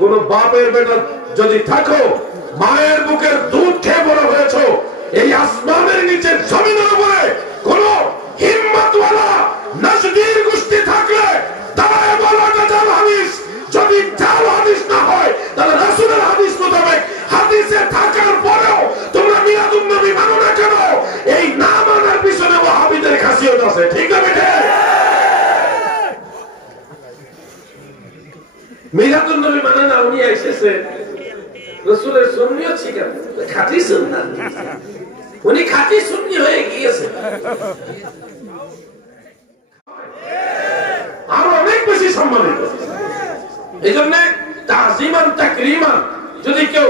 কোন বাপের বেটা যদি থাকো, মায়ের বুকের দুধ খেয়ে বড় হয়েছো, এই আসমানের নিচে জমিনের উপরে কোন হিম্মতওয়ালা নজদীর গোষ্ঠী থাকলে দাঁড়ায় বলাটা জাল হাদিস। যদি জাল হাদিস না হয় তাহলে রাসূলের হাদিস মোতাবেক হাদিসে থাকার পরেও তোমরা মিলাদুন নবী মানো না কেন? এই না মানার পিছনে ওয়াহাবীদের খাসিয়ত আছে, ঠিক না বেটা? মিলাদুন নবী মানে না, উনি এসেছে রাসূলের সুন্নিয়ত শিখাতে, খাঁটি সুন্নাত, উনি খাঁটি সুন্নি হয়ে গিয়েছে। আরো অনেক বেশি সম্মানিত। এই জন্য তাজিমান তাকরিমান যদি কেউ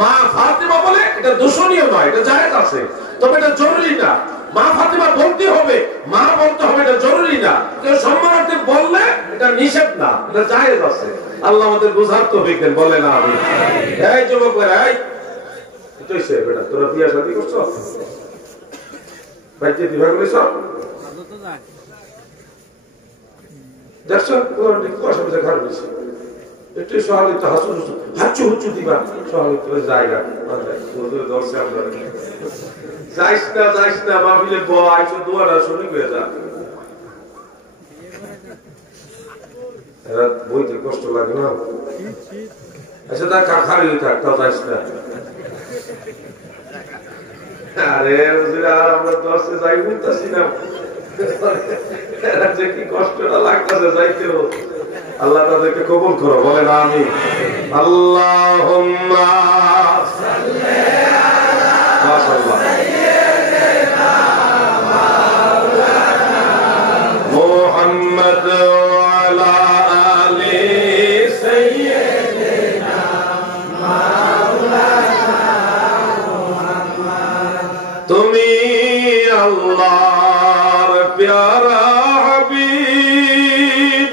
মা ফাতিমা বলে, এটা দোষণীয় নয়, এটা জায়েজ আছে, তবে এটা জরুরি না। মা ফাতিমা বলতে হবে, মা বলতে হবে, এটা জরুরি না। কেউ সম্মানার্থে বললে এটা নিষেধ না, এটা জায়েজ আছে। আল্লাহ আমাদের বুঝার তৌফিক দেন, বলে না আমি। এই যুবক ভাই, এই তুইছে বেটা, তোরা বিয়া শাদী করছ, ভাইকে বিবাহ করেছ, দেখছো কুয়াশা বুঝে ঘর দিচ্ছে, একটু সহালিত হাঁচু হুচু দিবা, সহালিত জায়গা দর্শে আমরা যাইস না ভাবিলে বয়স দোয়াটা শুনি হয়ে যা। এরা বইতে কষ্ট লাগে না, আচ্ছা তা কাখারি থাক, তাও যাইস না। আরে আমরা দর্শে যাই বুঝতেছি না, যে কি কষ্টটা লাগতেছে যাইতেও। আল্লাহ তাদেরকে কবুল করো, বলে না আমি। আল্লাহুম্মা সাল্লি আলা সাইয়্যিদিনা মাওলানা মুহাম্মদ ওয়া আলা আলি সাইয়্যিদিনা মাওলানা মুহাম্মদ। তুমি আল্লাহর প্যারা হাবিব,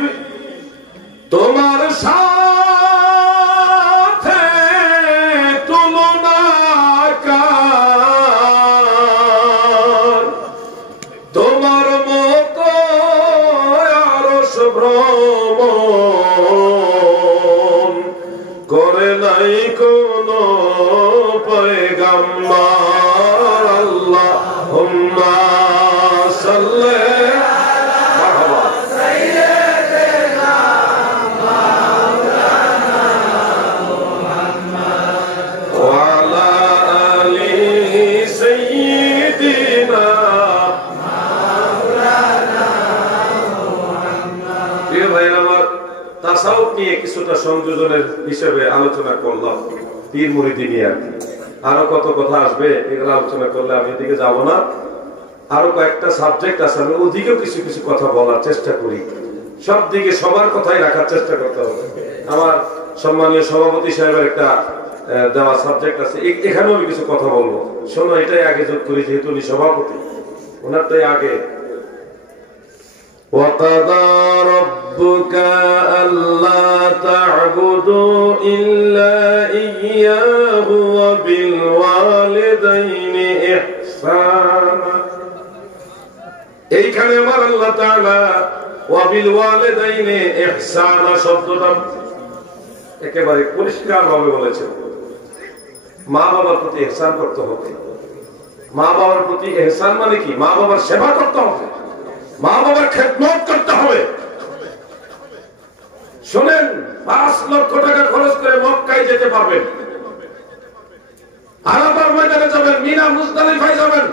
তোমার সাথে তুলনা কার, তোমার মতো আরশ ভ্রমণ করে নাই কোন পয়গম্বর। আল্লাহুম্মা সাল্লি কিছুটা সংযোজনের হিসেবে আলোচনা করলাম পীর মুরিদি নিয়ে। আরো কত কথা আসবে, এগুলো আলোচনা করলে আমি এদিকে যাব না। আরো কয়েকটা সাবজেক্ট আছে, আমি ওদিকেও কিছু কিছু কথা বলার চেষ্টা করি। সব দিকে সবার কথাই রাখার চেষ্টা করতে হবে। আমার সম্মানীয় সভাপতি সাহেবের একটা দেওয়া সাবজেক্ট আছে, এখানেও আমি কিছু কথা বলবো। শোনো, এটাই আগে যোগ করি, যেহেতু উনি সভাপতি, ওনারটাই আগে। وَقَضَى رَبُّكَ أَلَّا تَعْبُدُوا إِلَّا إِيَّاهُ وَبِالْوَالِدَيْنِ إِحْسَانًا। এইখানে আমার আল্লাহ তাআলা وَبِالْوَالِدَيْنِ إِحْسَانًا শব্দটা একেবারে পরিষ্কার ভাবে বলেছেন। মা বাবার প্রতি ইহসান করতে হবে। মা বাবার প্রতি ইহসান মানে কি? মা বাবার সেবা করতে হবে, মা বাবার খেদমত করতে হবে। শুনেন, 5 লক্ষ টাকা খরচ করে মক্কায় যেতে পারবেন, আরাফার ময়দানে যাবেন, মিনা মুজদালিফায় যাবেন,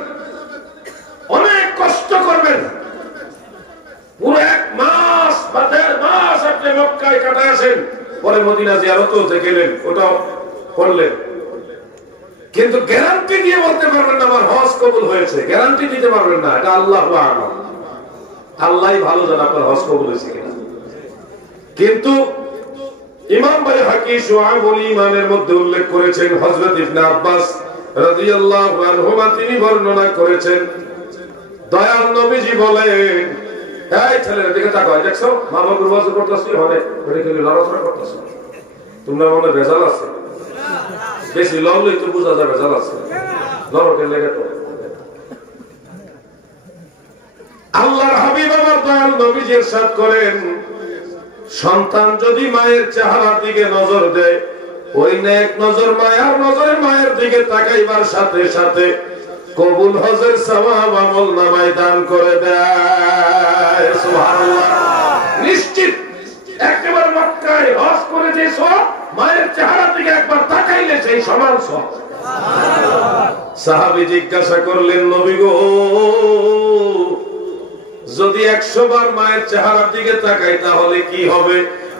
অনেক কষ্ট করবেন, পুরো 1 মাস বা 1.5 মাস আপনি মক্কায় কাটায় আসেন, পরে মদিনা জিয়ারতও গেলেন, ওটাও করলেন, কিন্তু গ্যারান্টি দিয়ে বলতে পারবেন না আমার হজ কবুল হয়েছে। গ্যারান্টি দিতে পারবেন না, এটা আল্লাহু আ'লাম, আল্লাহই ভালো জানে আপনার হজ কবুল হয়েছে কিনা। কিন্তু ইমাম বাইহাকি শুআবুল ঈমানের মধ্যে উল্লেখ করেছেন, হযরত ইবনে আব্বাস রাদিয়াল্লাহু আনহুমা তিনি বর্ণনা করেছেন, দয়াল নবীজি বলেন, এই ছেলেরা দিকে তাকাও, দেখছো মা বাবার ওয়াজ করতেছি, হবে ওরে কি লড়াচড়া করতেছো, তোমরা মনে ভেজাল আছে, বেশি লড়লেই তো বোঝা যাবে ভেজাল আছে, লড়কের লেগে তো। আল্লাহর হাবিব আমার দয়াল নবীজি ইরশাদ করেন, সন্তান যদি মায়ের চেহারার দিকে নজর দেয়, ওই নেক নজর মায়ার নজরে মায়ের দিকে তাকাইবার সাথে সাথে কবুল হজের সওয়াব আমল নামায় দান করে দেয়। সুবহানাল্লাহ। নিশ্চিত একেবারে মক্কায় হজ করে যে সওয়াব, মায়ের চেহারার দিকে একবার তাকাইলে সেই সমান সওয়াব। সাহাবী জিজ্ঞাসা করলেন, নবী গো, যদি 100 বার মায়ের চেহারার দিকে তাকাই তাহলে কি হবে?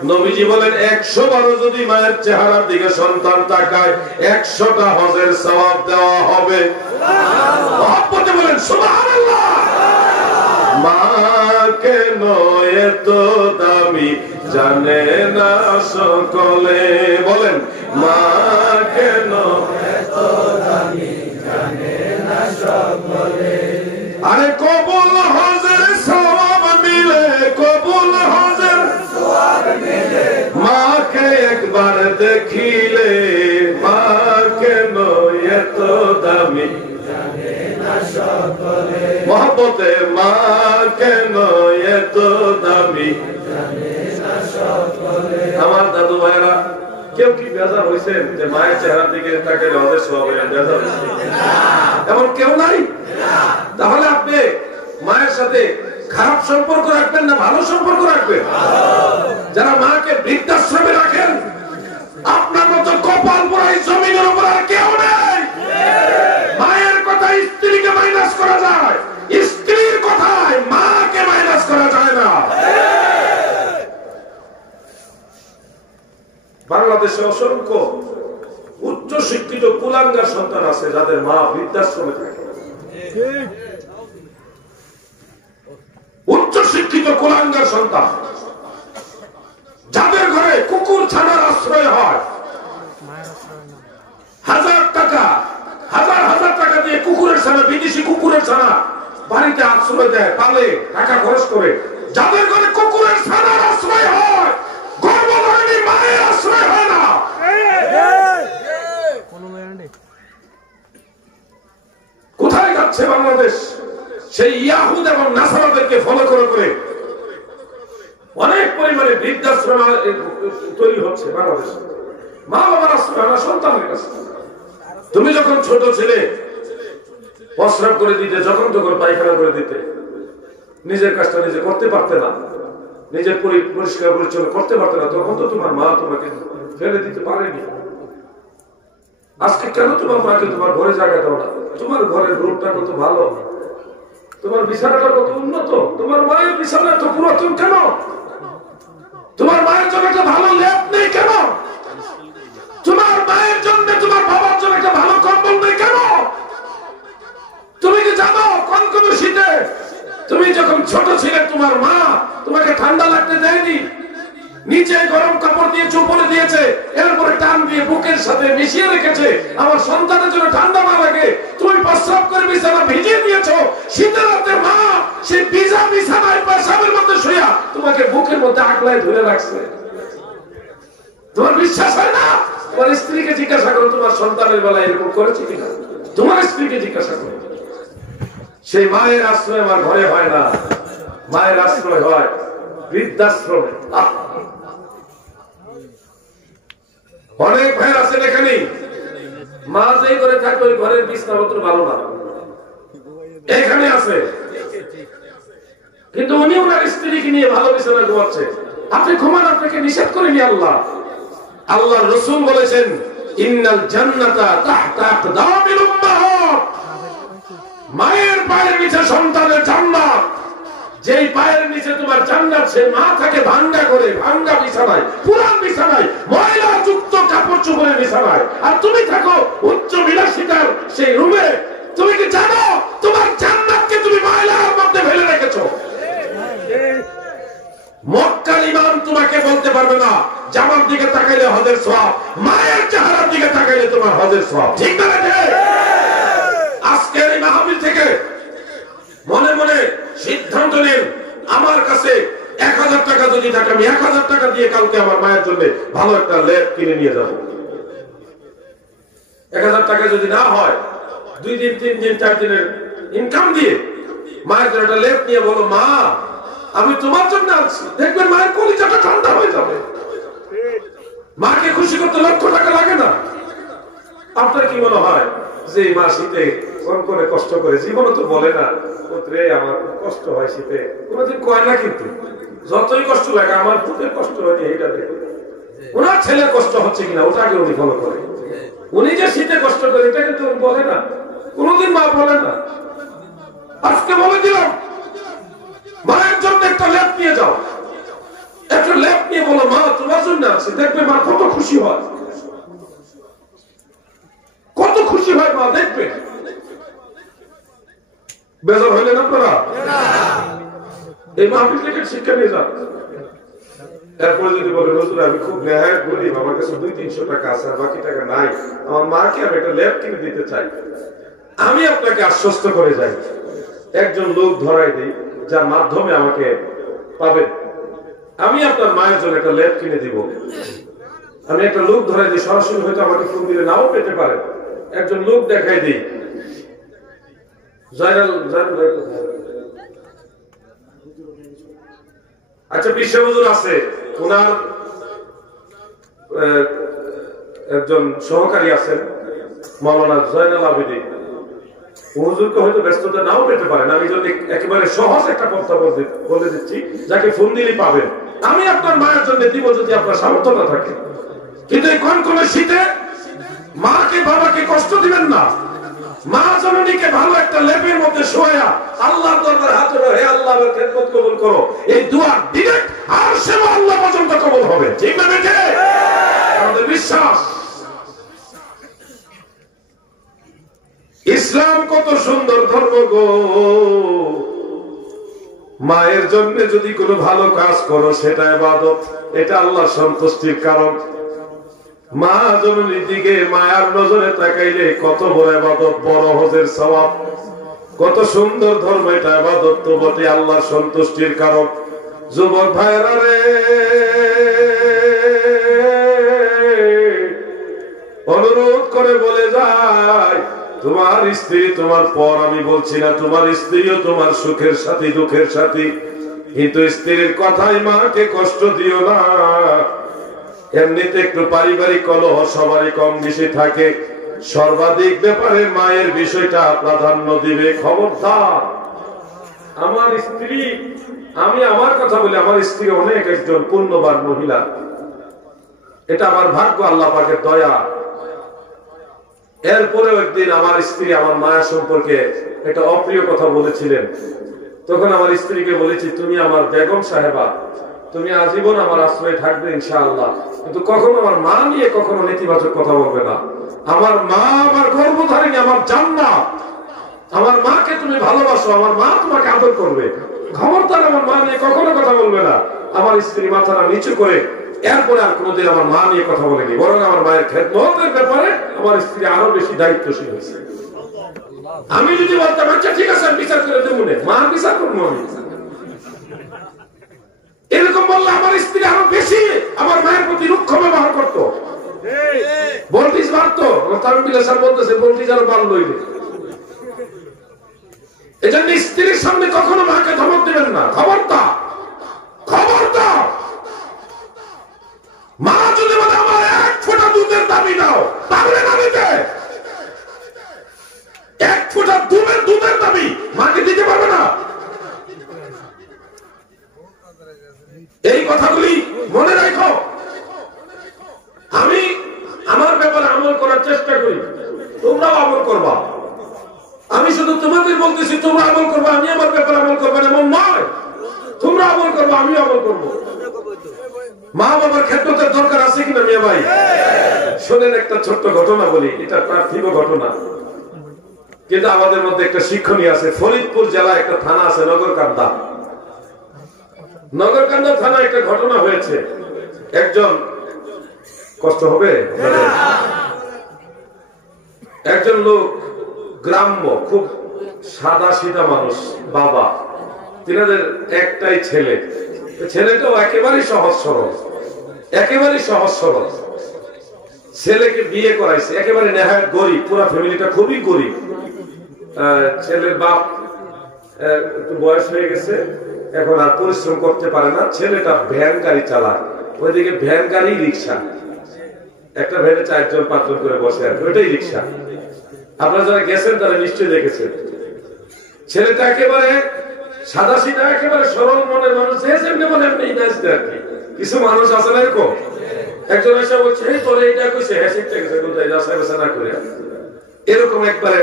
নবীজি বলেন, 100 বারও যদি মায়ের চেহারার দিকে সন্তান তাকায় 100টা হজের সওয়াব দেওয়া হবে। মহব্বতে বলেন সুবহানাল্লাহ। মা কেন এত দামি জানে না সকলে, বলেন মা কেন এত দামি জানে না সকলে। আরে কবুল হজের সওয়াব মিলে, কবুল হজের সওয়াব মিলে, মাকে একবার দেখিলে মা কেন এত দামি জানে না সকলে। মহব্বতে মা কেন এত দামি জানে না সকলে। আমার দাদু ভাইরা কেউ কি বেজার হয়েছেন যে মায়ের চেহারার দিকে তাকাইলে হজের সওয়াব বেজার হয়েছে? এমন কেউ নাই। তাহলে আপনি মায়ের সাথে খারাপ সম্পর্ক রাখবেন না ভালো সম্পর্ক রাখবেন? যারা মাকে বৃদ্ধাশ্রমে রাখেন, আপনার মতো কপাল পোড়াই জমিনের উপর আর কেউ নেই। মায়ের কথা স্ত্রীকে মাইনাস করা যায়, স্ত্রীর কথায় মাকে মাইনাস করা যায় না। বাংলাদেশে অসংখ্য উচ্চ শিক্ষিত কুলাঙ্গার সন্তান আছে যাদের মা বৃদ্ধাশ্রমে থাকে। উচ্চ শিক্ষিত কুলাঙ্গার সন্তান যাদের ঘরে কুকুর ছানার আশ্রয় হয়, হাজার টাকা দিয়ে কুকুরের ছানা, বিদেশি কুকুরের ছানা বাড়িতে আশ্রয় দেয়, পালে টাকা খরচ করে। যাদের ঘরে কুকুরের ছানার আশ্রয় হয়, গর্ভধারিণী মায়ের আশ্রয় হয় না। কোথায় যাচ্ছে বাংলাদেশ? সেই ইয়াহুদ এবং নাসারাদেরকে ফলো করে অনেক পরিমাণে বৃদ্ধাশ্রম তৈরি হচ্ছে বাংলাদেশ। মা বাবার আশ্রয় না সন্তানের কাছে। তুমি যখন ছোট ছিলে প্রস্রাব করে দিতে, যখন তখন পায়খানা করে দিতে, নিজের কাজটা নিজে করতে পারতে না, নিজের পরিষ্কার পরিচ্ছন্ন করতে পারতে না, তখন তো তোমার মা তোমাকে ফেলে দিতে পারেনি। আজকে কেন তোমার মাকে তোমার ঘরে জায়গা দাও না? তোমার ঘরের রূপটা কত ভালো, তোমার বিছানাটা কত উন্নত, তোমার মায়ের বিছানা এত পুরাতন কেন? তোমার মায়ের জন্য একটা ভালো ল্যাপ নেই কেন? তোমার মায়ের জন্য, তোমার বাবার জন্য একটা ভালো কম্বল নেই কেন? তুমি কি জানো কনকনে শীতে তুমি যখন ছোট ছিলে তোমার মা তোমাকে ঠান্ডা লাগতে দেয়নি, নিচে গরম কাপড় দিয়ে উপরে দিয়েছে, এরপরে টান দিয়ে বুকের সাথে মিশিয়ে রেখেছে আমার সন্তানের জন্য ঠান্ডা না লাগে। তুমি প্রস্রাব করে বিছানা ভিজিয়ে দিয়েছো, শীতের রাতে মা সেই ভিজা বিছানায় পেশাবের মধ্যে শুয়া তোমাকে বুকের মধ্যে আগলায় ধরে রাখছে। তোমার বিশ্বাস হয় না? তোমার স্ত্রীকে জিজ্ঞাসা করো তোমার সন্তানের বেলায় এরকম করেছে কিনা। তোমার স্ত্রীকে জিজ্ঞাসা করো। সেই মায়ের আশ্রয় আমার ঘরে হয় না, মায়ের আশ্রয় হয় বৃদ্ধাশ্রমে। অনেক ভাই আছেন এখানে, মা যেই ঘরে থাকবে ওই ঘরের বিছানাপত্র ভালো না, এখানে আছে, কিন্তু উনি ওনার স্ত্রীকে নিয়ে ভালো বিছানায় ঘুমাচ্ছে। আপনি ঘুমান, আপনাকে নিষেধ করেনি আল্লাহ। আল্লাহ রসুল বলেছেন, ইন্নাল জান্নাতা তাহতা আকদামিল উম্মাহাত, মায়ের পায়ের নিচে সন্তানের জান্নাত। যেই পায়ের নিচে তোমার জান্নাত, সেই মা থাকে ভাঙ্গা করে, ভাঙ্গা বিছানায়, পুরান বিছানায়, ময়লা যুক্ত কাপড় চোপড়ের বিছানায়, আর তুমি থাকো উচ্চ বিলাসিতার সেই রুমে। তুমি কি জানো তোমার জান্নাতকে তুমি ময়লার মধ্যে ফেলে রেখেছো? মক্কার ইমাম তোমাকে বলতে পারবে না জামার দিকে তাকাইলে হজের সওয়াব, মায়ের চেহারার দিকে তাকাইলে তোমার হজের সওয়াব। ঠিক না? আজকের এই মাহফিল থেকে মনে মনে সিদ্ধান্ত নেন, আমার কাছে 1000 টাকা যদি থাকে, আমি 1000 টাকা দিয়ে কালকে আমার মায়ের জন্য ভালো একটা ল্যাপ কিনে নিয়ে যাব। 1000 টাকা যদি না হয়, 2 দিন 3 দিন 4 দিনের ইনকাম দিয়ে মায়ের জন্য একটা ল্যাপ নিয়ে বলো, মা আমি তোমার জন্য আছি, দেখবেন মায়ের কলিজাটা ঠান্ডা হয়ে যাবে। মাকে খুশি করতে লক্ষ টাকা লাগে না। আপনার কি মনে হয় যে মা শীতে কোন করে কষ্ট করে? জীবনে তো বলে না পুত্রে আমার কষ্ট হয় শীতে, কোনদিন কয় না। কিন্তু যতই কষ্ট লাগে আমার পুত্রের কষ্ট হয়নি এটা দেখে ওনার ছেলের কষ্ট হচ্ছে কিনা ওটা আগে উনি ফলো করে। উনি যে শীতে কষ্ট করে এটা কিন্তু বলে না, কোনদিন মা বলে না। আজকে বলে দিলাম মায়ের জন্য একটা ল্যাপ নিয়ে যাও, একটা ল্যাপ নিয়ে বলো মা তোমার জন্য আছে, দেখবে মা কত খুশি হয়, কত খুশি হয় মা, দেখবে। বেজার হইলেন আপনারা? এই মাহফিল থেকে শিক্ষা নিয়ে যান। এরপরে যদি বলে হুজুর আমি খুব নেহায়েত গরিব, আমার কাছে 200-300 টাকা আছে, আর বাকি টাকা নাই, আমার মাকে আমি একটা ল্যাপ কিনে দিতে চাই, আমি আপনাকে আশ্বস্ত করে যাই, একজন লোক ধরাই দিই যার মাধ্যমে আমাকে পাবেন। আমি আপনার মায়ের জন্য একটা ল্যাপ কিনে দিব। আমি একটা লোক ধরাই দিই, সরাসরি হয়তো আমাকে ফোন দিলে নাও পেতে পারে, একজন লোক দেখাই দিই। আচ্ছা বিশ্ব হুজুর আছে, ওনার একজন সহকারী আছেন মাওলানা জয়নাল আবেদীন, হুজুরকে হয়তো ব্যস্ততা নাও পেতে পারেন। আমি যদি একেবারে সহজ একটা কথা বলে দিচ্ছি, যাকে ফোন দিলেই পাবেন। আমি আপনার মায়ের জন্য দিব যদি আপনার সামর্থ্য না থাকে। কিন্তু এই কনকনে শীতে মাকে বাবাকে কষ্ট দিবেন না। মা জননীকে ভালো একটা লেপের মধ্যে শোয়া আল্লাহর দরবারে হাত ধরে হে আল্লাহ আমার খেদমত কবুল করো, এই দোয়া ডাইরেক্ট আরশে আল্লাহ পর্যন্ত কবুল হবে। ঠিক না বেটে? আমাদের বিশ্বাস। ইসলাম কত সুন্দর ধর্ম গো। মায়ের জন্য যদি কোনো ভালো কাজ করো সেটা ইবাদত, এটা আল্লাহর সন্তুষ্টির কারণ। মা জননীর দিকে মায়ার নজরে তাকাইলে কত বড় ইবাদত, বড় হজের সওয়াব, কত সুন্দর ধর্ম, এটা ইবাদত তো বটে, আল্লাহর সন্তুষ্টির কারণ। যুবক ভাইরা রে, অনুরোধ করে বলে যায় তোমার স্ত্রী তোমার পর, আমি বলছি না তোমার স্ত্রীও তোমার সুখের সাথী দুঃখের সাথী, কিন্তু স্ত্রীর কথাই মাকে কষ্ট দিও না। এমনিতে একটু পারিবারিক কলহ সবারই কম বেশি থাকে, সর্বাধিক ব্যাপারে মায়ের বিষয়টা প্রাধান্য দিবে। খবরদার আমার স্ত্রী, আমি আমার কথা বলি, আমার স্ত্রী অনেক একজন পুণ্যবান মহিলা, এটা আমার ভাগ্য, আল্লাহ পাকের দয়া। এরপরেও একদিন আমার স্ত্রী আমার মায়ের সম্পর্কে একটা অপ্রিয় কথা বলেছিলেন। তখন আমার স্ত্রীকে বলেছি তুমি আমার বেগম সাহেবা, তুমি আজীবন আমার আশ্রয়ে থাকবে ইনশাআল্লাহ, কিন্তু কখনো আমার মা নিয়ে কখনো নেতিবাচক কথা বলবে না। আমার মা আমার গর্ভধারিণী, আমার জান্নাত, আমার মাকে তুমি ভালোবাসো, আমার মা তোমাকে আদর করবে, খবরদার আমার মা নিয়ে কখনো কথা বলবে না। আমার স্ত্রী মাথাটা নিচু করে এরপরে আর কোনোদিন আমার মা নিয়ে কথা বলেনি, বরং আমার মায়ের খেদমতের ব্যাপারে আমার স্ত্রী আরো বেশি দায়িত্বশীল হয়েছে। আমি যদি বলতাম আচ্ছা ঠিক আছে আমি বিচার করে দেবো, মা বিচার করবো আমি, এরকম বললে আমার স্ত্রী আরো বেশি আমার মায়ের প্রতি রুক্ষ ব্যবহার করতো, ভোল্টেজ বাড়তো। তামিল স্যার বলতেছে ভোল্টেজ আরো বাড়লই। এজন্য স্ত্রীর সামনে কখনো মাকে ধমক দিবেন না, খবরদার খবরদার। মা যদি বলে আমার 1 ফোঁটা দুধের দাবি নাও, পারবে না দিতে। 1 ফোঁটা দুধের দাবি মাকে দিতে পারবে না। এই কথাগুলি মনে রাখো। আমি আমার ব্যাপারে আমল করার চেষ্টা করি, তোমরাও আমল করবা। আমি শুধু তোমাদের বলতেছি তোমরা আমল করবা, আমি আমার ব্যাপারে আমল করবো এমন নয়। তোমরা আমল করবো, আমিও আমল করবো। মা বাবার খেদমতের দরকার আছে কিনা মিয়া ভাই? শোনেন একটা ছোট্ট ঘটনা বলি, এটা পার্থিব ঘটনা, কিন্তু আমাদের মধ্যে একটা শিক্ষণীয় আছে। ফরিদপুর জেলায় একটা থানা আছে নগরকান্দা। নগরকান্দা থানায় একটা ঘটনা হয়েছে। একজন, কষ্ট হবে, একজন লোক গ্রাম্য, খুব সাদা সিধা মানুষ, বাবা, তিনাদের একটাই ছেলে। ছেলেটাও একেবারেই সহজ সরল, একেবারেই সহজ সরল। ছেলেকে বিয়ে করাইছে, একেবারে নেহায়েত গরিব, পুরো ফ্যামিলিটা খুবই গরিব। ছেলের বাপ একটু বয়স হয়ে গেছে, এখন আর পরিশ্রম করতে পারে না, ছেলেটা ভ্যান গাড়ি চালায়, ওইদিকে ভ্যান গাড়ি রিক্সা, একটা ভ্যানে 4-5 করে বসে আর ওইটাই রিক্সা। আপনারা যারা গেছেন তারা নিশ্চয়ই দেখেছেন। ছেলেটা একেবারে সাদা সিধা, একেবারে সরল মনের মানুষ, কিছু মানুষ আছে না এরকম, একজন এসে বলছে তোরে এইটা কইছে, হ্যাঁ শিখতে গেছে না করে এরকম একবারে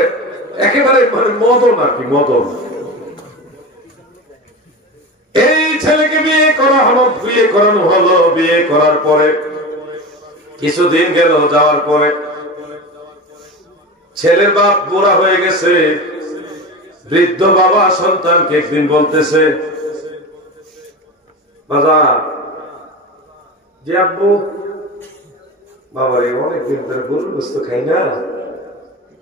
একেবারে মানে মদন আর কি, মদন। এই ছেলেকে বিয়ে করা হলো, বিয়ে করানো হলো। বিয়ে করার পরে কিছুদিন গেল, যাওয়ার পরে ছেলের বাপ বুড়া হয়ে গেছে। বৃদ্ধ বাবা সন্তানকে একদিন বলতেছে, বাজার যে আব্বু, বাবারে অনেকদিন ধরে গরুর গোস্ত খাই না,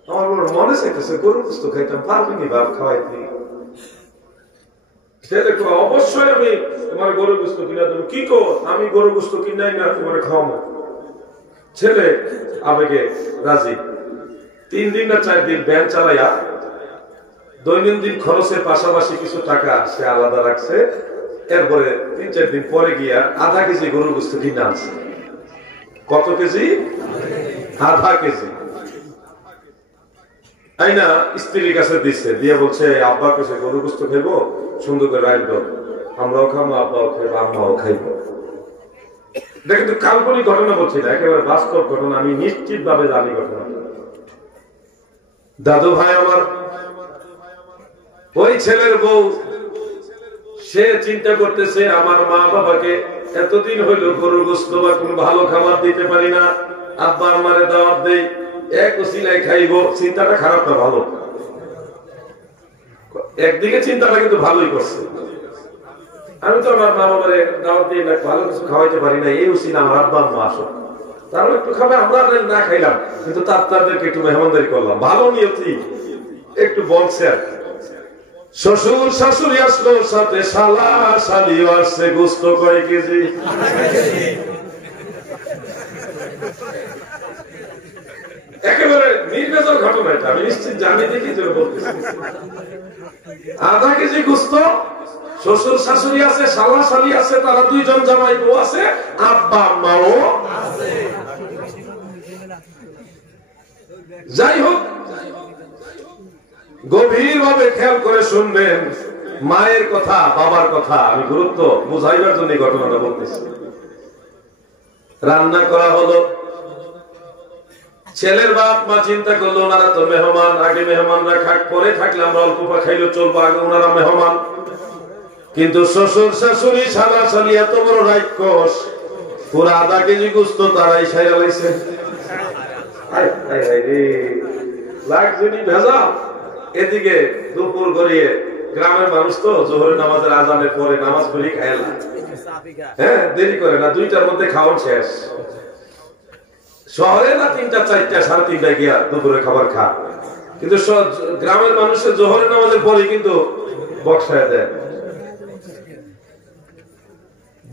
আমার বড় মনে চাইতেছে গরুর গোস্ত খাইতাম, পারবিনি বাপ খাওয়াইতে? ছেলে অবশ্যই আমি তোমার গরুর গোস্ত কিনা দেবো। কি কো, আমি গরুর গোস্ত কিনাই না, তোমার খাওয়াবো। ছেলে আবেগে রাজি। 3 দিন না 4 দিন ভ্যান চালাইয়া দৈনন্দিন খরচের পাশাপাশি কিছু টাকা সে আলাদা রাখছে। এরপরে 3-4 দিন পরে গিয়া আধা কেজি গরুর গোস্ত কিনে আনছে। কত কেজি? আধা কেজি। তাই না, স্ত্রীর কাছে দিচ্ছে, দিয়ে বলছে আব্বা কাছে গরুর গোস্ত খাইবো, সুন্দর করে রাখবো, আমরাও খাবো, আব্বাও খাইবো, আম্মাও খাইবো। এটা কিন্তু কাল্পনিক ঘটনা বলছি না, একেবারে বাস্তব ঘটনা, আমি নিশ্চিত ভাবে জানি ঘটনা। দাদু ভাই আমার, ওই ছেলের বউ, সে চিন্তা করতেছে আমার মা বাবাকে এতদিন হইল গরুর গোস্ত বা কোন ভালো খাবার দিতে পারি না, আব্বা আমারে দাওয়াত দেই, এক ওসিলায় খাইবো। চিন্তাটা খারাপ না, ভালো। একদিকে চিন্তাটা কিন্তু ভালোই করছে, আমি তো আমার মা বাবারে দাওয়াত দিই না, ভালো কিছু খাওয়াইতে পারি না, এই ওসিলা আমার আব্বা আম্মা আসো, তারা একটু খাবে, আমরা না খাইলাম, কিন্তু তাদেরকে একটু মেহমানদারি করলাম, ভালো নিয়তি একটু বলছে আর কি। শ্বশুর শাশুড়ি আসলো, সাথে শালা শালিও আসছে, গোস্ত কয় কেজি? একেবারে নির্বেজাল ঘটনা এটা, আমি নিশ্চিত জানি, দেখি তো বলতেছি। আধা কেজি গোস্ত, শ্বশুর শাশুড়ি আছে, শালা শালি আছে, তারা 2 জন জামাই বউ আছে, আব্বা আম্মাও আছে। যাই হোক, গভীর ভাবে খেয়াল করে শুনবেন, মায়ের কথা, বাবার কথা আমি গুরুত্ব বুঝাইবার জন্য ঘটনাটা বলতেছি। রান্না করা হলো, ছেলের বাপ মা চিন্তা করলো ওনারা তো মেহমান, আগে মেহমানরা খাক, পরে থাকলে আমরা অল্প খাইলে চলবো, আগে ওনারা মেহমান। কিন্তু শ্বশুর শাশুড়ি শালা শালি এত বড় রাক্ষস, পুরো আধা কেজি গোস্ত তারাই সাইরা লাইছে। লাগজনি ভেজা। এদিকে দুপুর গড়িয়ে গ্রামের মানুষ তো জোহরের নামাজের আজানের পরে নামাজ পড়ি খাইলা, হ্যাঁ দেরি করে না, 2টার মধ্যে খাওয়ান শেষ। শহরে না 3টা 4টা 3:30 গিয়া দুপুরে খাবার খা, কিন্তু গ্রামের মানুষের জোহরের নামাজের পরে কিন্তু বক্সায় দেয়।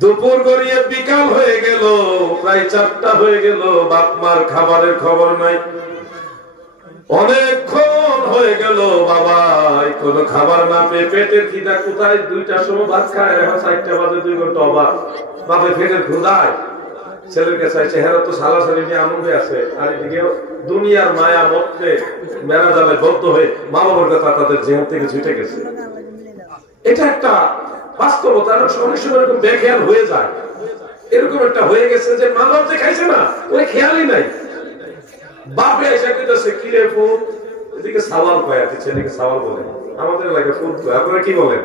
দুপুর গড়িয়ে বিকাল হয়ে গেল, প্রায় 4টা হয়ে গেল, বাপ মার খাবারের খবর নাই। অনেকক্ষণ হয়ে গেল, বাবা কোনো খাবার না পেয়ে পেটের খিদা কোথায়, 2টার সময় ভাত খায়, এখন 4টা বাজে, 2 ঘন্টা অবাক, বাপের পেটের ক্ষুধায় ছেলেকে চাইছে, হেরা তো সালা সালি নিয়ে আনন্দে আছে, আর এদিকে দুনিয়ার মায়া মধ্যে মেরা জালে বদ্ধ হয়ে মা বাবার কথা তাদের জীবন থেকে ছুটে গেছে। এটা একটা বাস্তবতা, অনেক সময় এরকম বেখেয়াল হয়ে যায়, এরকম একটা হয়ে গেছে যে মা বাপ যে খাইছে না, ওই খেয়ালই নাই। বাপে এসে কইতেছে কি রে ফুট, এদিকে সাওয়াল কয়, ছেলেকে সাওয়াল বলে, আমাদের এলাকায় ফুট কয়, আপনারা কি বলেন?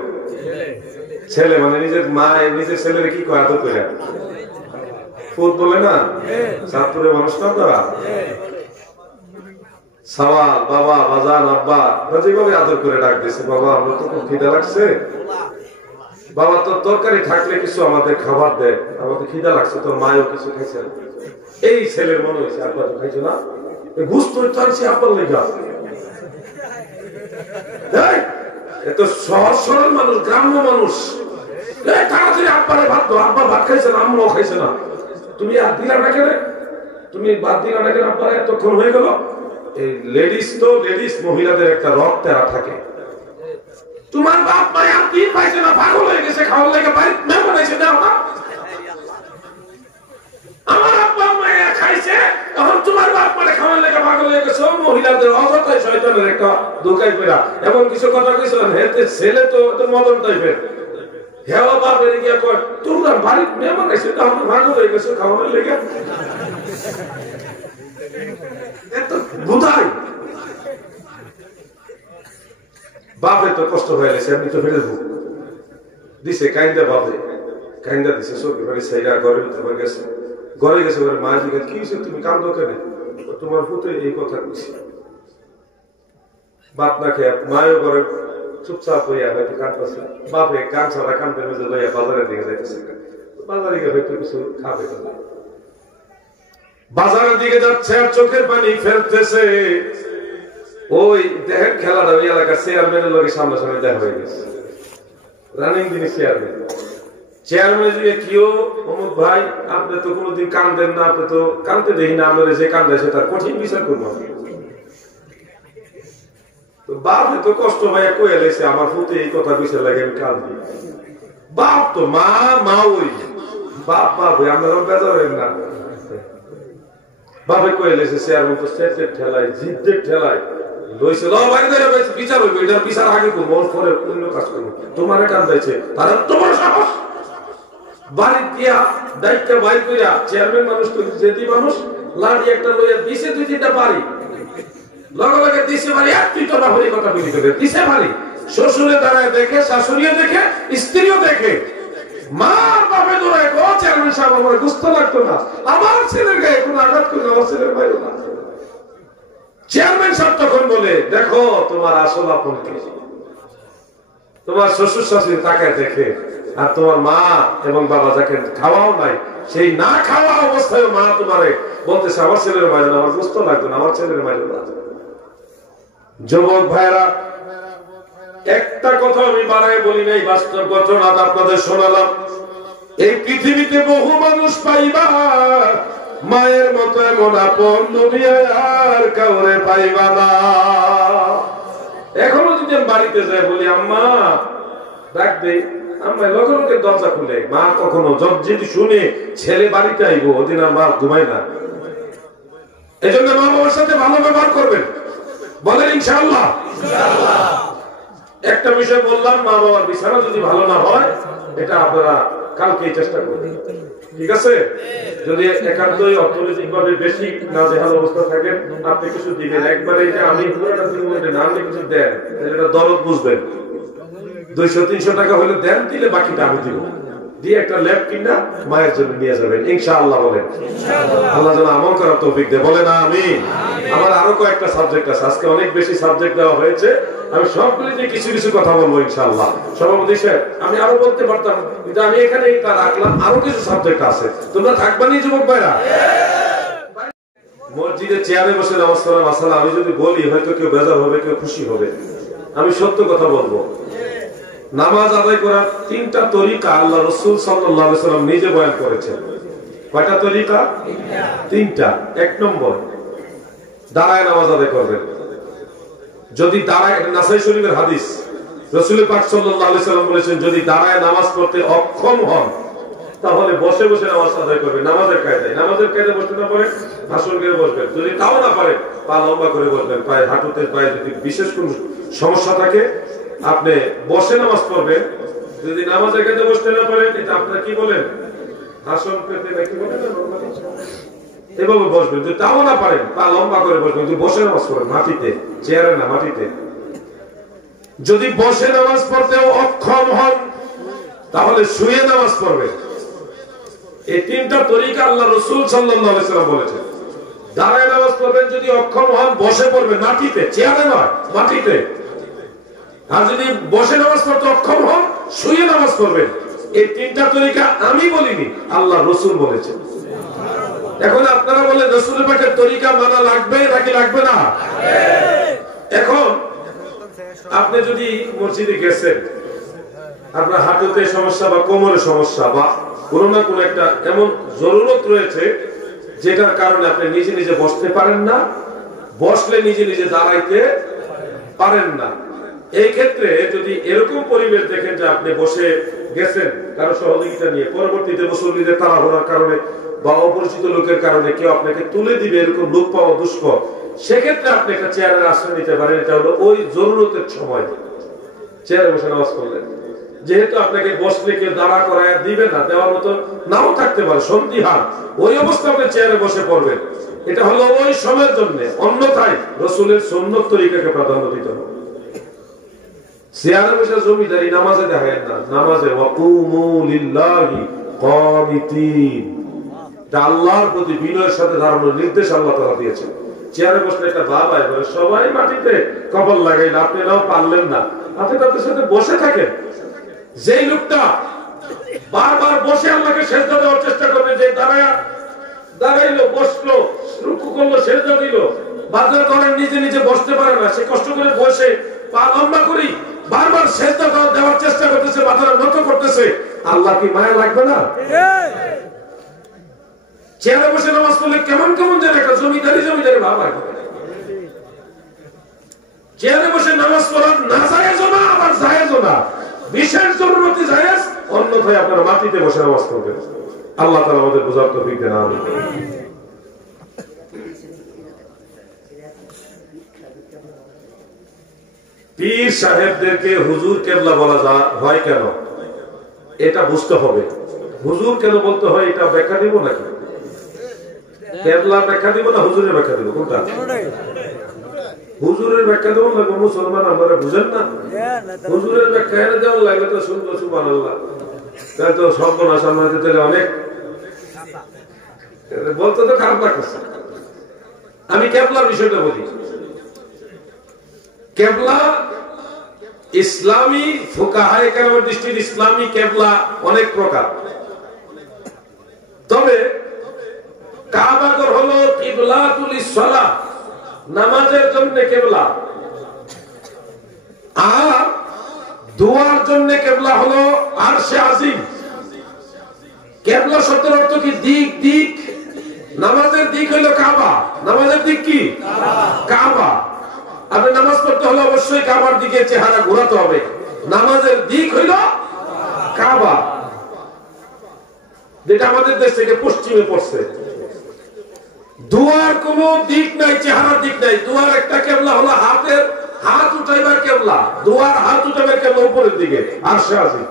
ছেলে, মানে নিজের মা নিজের ছেলের কি কয় আদর করে? ফুট বলে না? চাঁদপুরের মানুষ না আপনারা? সাওয়াল, বাবা, বাজান, আব্বা, যেভাবে আদর করে ডাক দিছে, বাবা আমরা তো খুব খিদা লাগছে, বাবা তোর তরকারি থাকলে কিছু আমাদের খাবার দেয়, আমাদের খিদা লাগছে, তোর মায়ও কিছু খাইছে। এই ছেলের মনে হয়েছে আব্বা তো খাইছো না, ঘুষ তো আনছি আব্বার লেগা। এত সহজ সরল মানুষ, গ্রাম্য মানুষ, তাড়াতাড়ি আব্বারে ভাত দাও, আব্বা ভাত খাইছে না, আম্মাও খাইছে না, তুমি আর দিলা না কেন, তুমি বাদ দিলা না কেন, আব্বারে এতক্ষণ হয়ে গেল। এই লেডিস তো লেডিস, মহিলাদের একটা রক তেরা থাকে, তোমার বাপ মা আর দিন পাইছে না, পাগল হয়ে গেছে, খাওয়ার লেগে বাড়ি মেহমান এসে দাও না। আমার আব্বা মায়া খাইছে, এখন তোমার বাপ মানে খাওয়ার লেগে পাগল হয়ে গেছে। মহিলাদের অযথাই শয়তানের একটা ধোকায় পড়া এমন কিছু কথা কইছিলেন, হেতে ছেলে তো মদন টাইপের। হেওয়া বাপের গিয়া কয় তোমরা বাড়ির মেহমান এসে তখন পাগল হয়ে গেছে খাওয়ানোর লেগে। এত বুধাই বাপে তো কষ্ট হয়ে গেছে, আমি তো ফেলে দেবো দিছে কাইন্দা, বাপে কাইন্দা দিছে চোখে বাড়ি সাইরা ঘরে ভিতরে গেছে। ঘরে গেছে ওর মা জিজ্ঞেস কি হয়েছে তুমি কান্দো কেন? তোমার পুত্র এই কথা কইছে। বাপ না খেয়ে মায়ের ঘরে চুপচাপ হইয়া হয়তো কাঁদতেছে, বাপে কান ছাড়া কানতে মেজে লইয়া বাজারের দিকে যাইতেছে। বাজারে গিয়ে হয়তো কিছু খাবে, বাজারের দিকে যাচ্ছে আর চোখের পানি ফেলতেছে। ওই দেখেন খেলাটা ওই এলাকার চেয়ারম্যানের লোকের সামনাসামনি দেখা হয়ে গেছে। রানিং যিনি চেয়ারম্যান যে কিও অমুক ভাই আপনি তো কোনোদিন কান্দেন না, আপনি তো কানতে দেখি না, আমরা যে কান্দে সেটার কঠিন বিচার করবো। তো বাপ তো কষ্ট ভাইয়া কয়ে লেছে আমার ফুটে এই কথা বিচার লাগে আমি কান্দি। বাপ তো মা মা ওই বাপ বাপ হয়ে আপনারা বেজার হবেন না। বাপে কয়ে লেছে চেয়ারম্যান তো স্টেটের ঠেলায় জিদ্দের ঠেলায় লইছে বিচার হইব, এটার বিচার আগে করবো পরে অন্য কাজ করবো। তোমার কান্দাইছে তারা তোমার সাহস বাড়ি দিয়া দায়িত্ব বাইর করিয়া চেয়ারম্যান মানুষ তো যেদি মানুষ লাড়ি একটা লইয়া দিছে 2-3টা বাড়ি লগে লগে দিছে বাড়ি আর তুই তো বাড়ি কথা বলি করে দিছে বাড়ি। শ্বশুরে দাঁড়ায় দেখে, শাশুড়িও দেখে, স্ত্রীও দেখে, মার বাপে দৌড়ায় ও চেয়ারম্যান সাহেব আমার গুস্ত লাগতো না, আমার ছেলের গায়ে কোনো আঘাত করলো, আমার ছেলের বাইরে না। চেয়ারম্যান সাহেব তখন বলে দেখো তোমার আসল আপন কে, তোমার শ্বশুর শাশুড়ি তাকায় দেখে, আর তোমার মা এবং বাবা যাকে খাওয়াও নাই সেই না খাওয়া অবস্থায় মা তোমারে বলতেছে আমার ছেলের মাঝে না, আমার বুঝতে লাগতো না, আমার ছেলের মাঝে না। যুবক ভাইরা একটা কথা আমি বানায় বলি নাই, বাস্তব ঘটনা আপনাদের শোনালাম। এই পৃথিবীতে বহু মানুষ পাইবা, মায়ের মতো এমন আপন দুনিয়ায় আর কাউরে পাইবা না। এখনো যদি আমি বাড়িতে যাই বলি আম্মা ডাক দেই, আম্মা লোকে লোকের দরজা খুলে, মা কখনো যদি শুনে ছেলে বাড়িতে আইবো ওদিন আর মা ঘুমায় না। এই জন্য মা বাবার সাথে ভালো ব্যবহার করবেন, বলেন ইনশাআল্লাহ। একটা বিষয় বললাম, মা বাবার বিছানা যদি ভালো না হয় এটা আপনারা কালকে চেষ্টা করবেন, ঠিক আছে? যদি একান্তই অর্থনৈতিক ভাবে বেশি নাজেহাল অবস্থা থাকেন আপনি কিছু দিবেন, একবারে যে আমি পুরোটা দিন মধ্যে না নিয়ে কিছু দেন, এটা দরদ বুঝবেন। 200-300 টাকা হলে দেন, দিলে বাকিটা আমি দিব, দিয়ে একটা ল্যাব কিনা মায়ের জন্য নিয়ে যাবেন ইনশাআল্লাহ। বলেন আল্লাহ যেন আমল করার তৌফিক দেয়, বলেন আমিন। আমার আরো কয়েকটা সাবজেক্ট আছে, আজকে অনেক বেশি সাবজেক্ট দেওয়া হয়েছে, আমি সবগুলিতে কিছু কিছু কথা বলবো ইনশাআল্লাহ। সভাপতি সাহেব আমি আরো বলতে পারতাম, কিন্তু আমি এখানে এটা রাখলাম, আরো কিছু সাবজেক্ট আছে, তোমরা থাকবানি যুবক ভাইরা? মসজিদে চেয়ারে বসে নামাজ পড়া মাসালা আমি যদি বলি হয়তো কেউ বেজার হবে, কেউ খুশি হবে। আমি সত্য কথা বলবো, নামাজ আদায় করার 3টা তরিকা আল্লাহ রাসূল সাল্লাল্লাহু আলাইহি ওয়াসাল্লাম নিজে বয়ান করেছেন। কয়টা তরিকা? 3টা। 1 নম্বর, দাঁড়ায় নামাজ আদায় করবেন। যদি দাঁড়ায়, এটা নাসাই শরীফের হাদিস, রাসূল পাক সাল্লাল্লাহু আলাইহি ওয়াসাল্লাম বলেছেন যদি দাঁড়ায় নামাজ পড়তে অক্ষম হন তাহলে বসে বসে নামাজ আদায় করবেন। নামাজের কায়দায় বসতে না পারে আসন করে বসবেন, যদি তাও না পারে পা লম্বা করে বসবেন, পায়ে হাঁটুতে পায়ে যদি বিশেষ কোনো সমস্যা থাকে আপনি বসে নামাজ পড়বেন। যদি নামাজের কায়দায় বসতে না পারেন এটা আপনারা কি বলেন, আসন পেতে নাকি বলেন, এভাবে বসবেন। যদি তাও না পারেন পা লম্বা করে বসবেন, যদি বসে নামাজ পড়েন মাটিতে, চেয়ারে না মাটিতে। যদি বসে নামাজ পড়তেও অক্ষম হন তাহলে শুয়ে নামাজ পড়বেন। এই 3টা তরিকা আল্লাহ রাসূল সাল্লাল্লাহু আলাইহি ওয়াসাল্লাম বলেছেন। দাঁড়ায় নামাজ পড়বেন, যদি অক্ষম হন বসে পড়বেন, মাটিতে, চেয়ারে নয় মাটিতে। আর যদি বসে নামাজ পড়তে অক্ষম হন শুয়ে নামাজ পড়বেন। এই 3টা তরিকা আমি বলিনি, আল্লাহ রাসূল বলেছেন। এখন আপনারা বলেন রাসূল পাকের তরিকা মানা লাগবে নাকি লাগবে না? এখন আপনি যদি মসজিদে গেছেন, আপনার হাঁটুতে সমস্যা বা কোমরে সমস্যা বা কোনো না কোনো একটা এমন জরুরত রয়েছে যেটার কারণে আপনি নিজে নিজে বসতে পারেন না, বসলে নিজে নিজে দাঁড়াইতে পারেন না, এই ক্ষেত্রে যদি এরকম পরিবেশ দেখেন যে আপনি বসে গেছেন কারো সহযোগিতা নিয়ে, পরবর্তীতে মুসল্লিদের তাড়াহুড়ার কারণে বা অপরিচিত লোকের কারণে কেউ আপনাকে তুলে দিবে, এরকম লোক পাওয়া দুষ্কর, সেক্ষেত্রে আপনি একটা চেয়ারের আশ্রয় নিতে পারেন। এটা হলো ওই জরুরতের সময় চেয়ারে বসে নামাজ পড়লেন। যেহেতু আপনাকে বসলে কেউ দাঁড়া করায় দিবে না, দেওয়ার মতো নাও থাকতে পারে, সন্দিহান, ওই অবস্থা আপনি চেয়ারে বসে পড়বেন। এটা হলো ওই সময়ের জন্য। অন্যথায় রাসূলের সুন্নত তরিকাকে প্রাধান্য দিতে হবে। চেয়ারে বসে জমিদারি নামাজে দেখায় না, নামাজে ওয়াকুমু লিল্লাহি কানিতিন, আল্লাহর প্রতি বিনয়ের সাথে দাঁড়ানোর নির্দেশ আল্লাহ তাআলা দিয়েছেন। চেয়ারে বসলে একটা বাবা বলে সবাই মাটিতে কপাল লাগাইল, আপনি নাও পারলেন না, আপনি তাদের সাথে বসে থাকেন। যেই লোকটা বারবার বসে আল্লাহকে সেজদা দেওয়ার চেষ্টা করবে, যে দাঁড়াইলো, বসলো, রুকু করলো, সেজদা দিল, বাজার করেন, নিজে নিজে বসতে পারে না, সে কষ্ট করে বসে পা লম্বা করি বারবার সেজদা দেওয়ার চেষ্টা করতেছে, মাথাটা নত করতেছে, আল্লাহ কি মায়া লাগবে না? চেয়ারে বসে নামাজ পড়লে কেমন কেমন যেন একটা জমিদারি ভাব আসবে। চেয়ারে বসে নামাজ পড়া না জায়েজ না, আবার জায়েজ না, বিশেষ জরুরতে জায়েজ, অন্যথায় আপনারা মাটিতে বসে নামাজ পড়বেন। আল্লাহ তাআলা আমাদের বুঝার তৌফিক দেন, আমিন। পীর সাহেবদেরকে হুজুর কেবলা বলা হয় কেন, এটা বুঝতে হবে। হুজুর কেন বলতে হয় এটা ব্যাখ্যা দিব নাকি? কেবলা ব্যাখ্যা দিব না হুজুরের ব্যাখ্যা দিব? কোনটা? হুজুরের ব্যাখ্যা দেবো না, মুসলমান আপনারা বুঝেন না? হুজুরের ব্যাখ্যা এনে দেওয়া লাগলে তো শুনবো সুবহানাল্লাহ, তাই তো সর্বনাশ আমাদের তাহলে অনেক বলতে তো খারাপ লাগছে। আমি কেবলার বিষয়টা বলি। কেবলা ইসলামী ফুকাহায়ে কেরামের দৃষ্টিতে ইসলামী কেবলা অনেক প্রকার। তবে কাবা ঘর হলো কিবলাতুল সালাত, নামাজের জন্য কেবলা, আর দোয়ার জন্য কেবলা হলো আরশে আজিম। কেবলা শব্দের অর্থ কি? দিক। দিক, নামাজের দিক হলো কাবা। নামাজের দিক কি? কাবা। আপনি নামাজ পড়তে হলে অবশ্যই কাবার দিকে চেহারা ঘোরাতে হবে। নামাজের দিক হইল কাবা, যেটা আমাদের দেশ থেকে পশ্চিমে পড়ছে। দুয়ার কোন দিক নাই, চেহারার দিক নাই। দুয়ার একটা কেবলা হলো হাত উঠাইবার কেবলা। দুয়ার হাত উঠাইবার কেবলা উপরের দিকে, আরশে আজিম।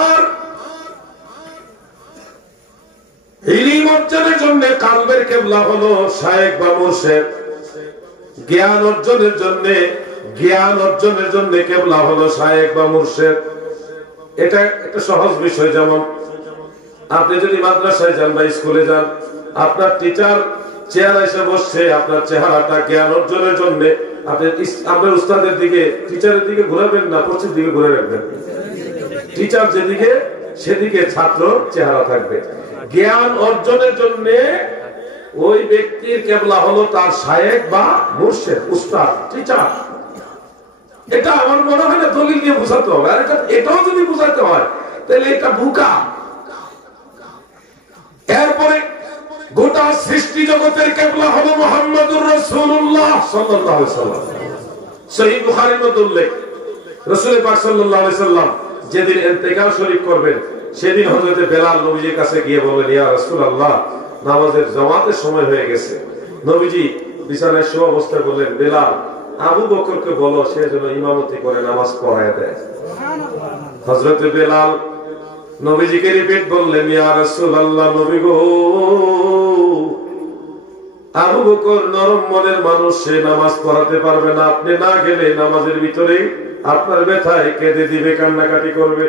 আর ইলম অর্জনের জন্য কালবের কেবলা হলো শায়েখ বা মুর্শিদ। জ্ঞান অর্জনের জন্য কেবলা হলো শায়েখ বা মুর্শিদ। এটা একটা সহজ বিষয়। যেমন আপনি যদি মাদ্রাসায় যান বা স্কুলে যান, আপনার টিচার চেয়ারে এসে বসছে, আপনার চেহারাটা জ্ঞান অর্জনের জন্য আপনি আপনার উস্তাদের দিকে, টিচারের দিকে ঘুরাবেন না, পশ্চিম দিকে ঘুরে রাখবেন। টিচার যেদিকে সেদিকে ছাত্র চেহারা থাকবে। জ্ঞান অর্জনের জন্য ওই ব্যক্তির কেবলা হলো তার শায়েখ বা মুর্শিদ, উস্তাদ, টিচার। এটা আমার মনে হয় না দলিল দিয়ে বোঝাতে হবে। আর এটাও যদি বোঝাতে হয় তাহলে এটা বুকা। এরপরে গোটা সৃষ্টি জগতের কেবলা হলো মুহাম্মদুর রাসূলুল্লাহ সাল্লাল্লাহু আলাইহি সাল্লাম। সহিহ বুখারীর মধ্যে উল্লেখ, রাসূল পাক সাল্লাল্লাহু আলাইহি সাল্লাম যেদিন ইন্তেকাল শরীফ করবেন, সেদিন হযরত বেলাল নবীজির কাছে গিয়ে বললেন, ইয়া রাসূলুল্লাহ, নামাজের জামাতের সময় হয়ে গেছে। নবীজি বিছানায় শোয়া অবস্থায় বললেন, বেলাল, আবু বকরকে বলো সে যেন ইমামতি করে নামাজ পড়ায় দেয়। হযরত বেলাল নবীজিকে রিপিট বললেন, ইয়া রাসূলুল্লাহ, নবী গো, আবু বকর নরম মনের মানুষ, সে নামাজ পড়াতে পারবে না। আপনি না গেলে নামাজের ভিতরে আপনার ব্যথায় কেঁদে দিবে, কান্নাকাটি করবে।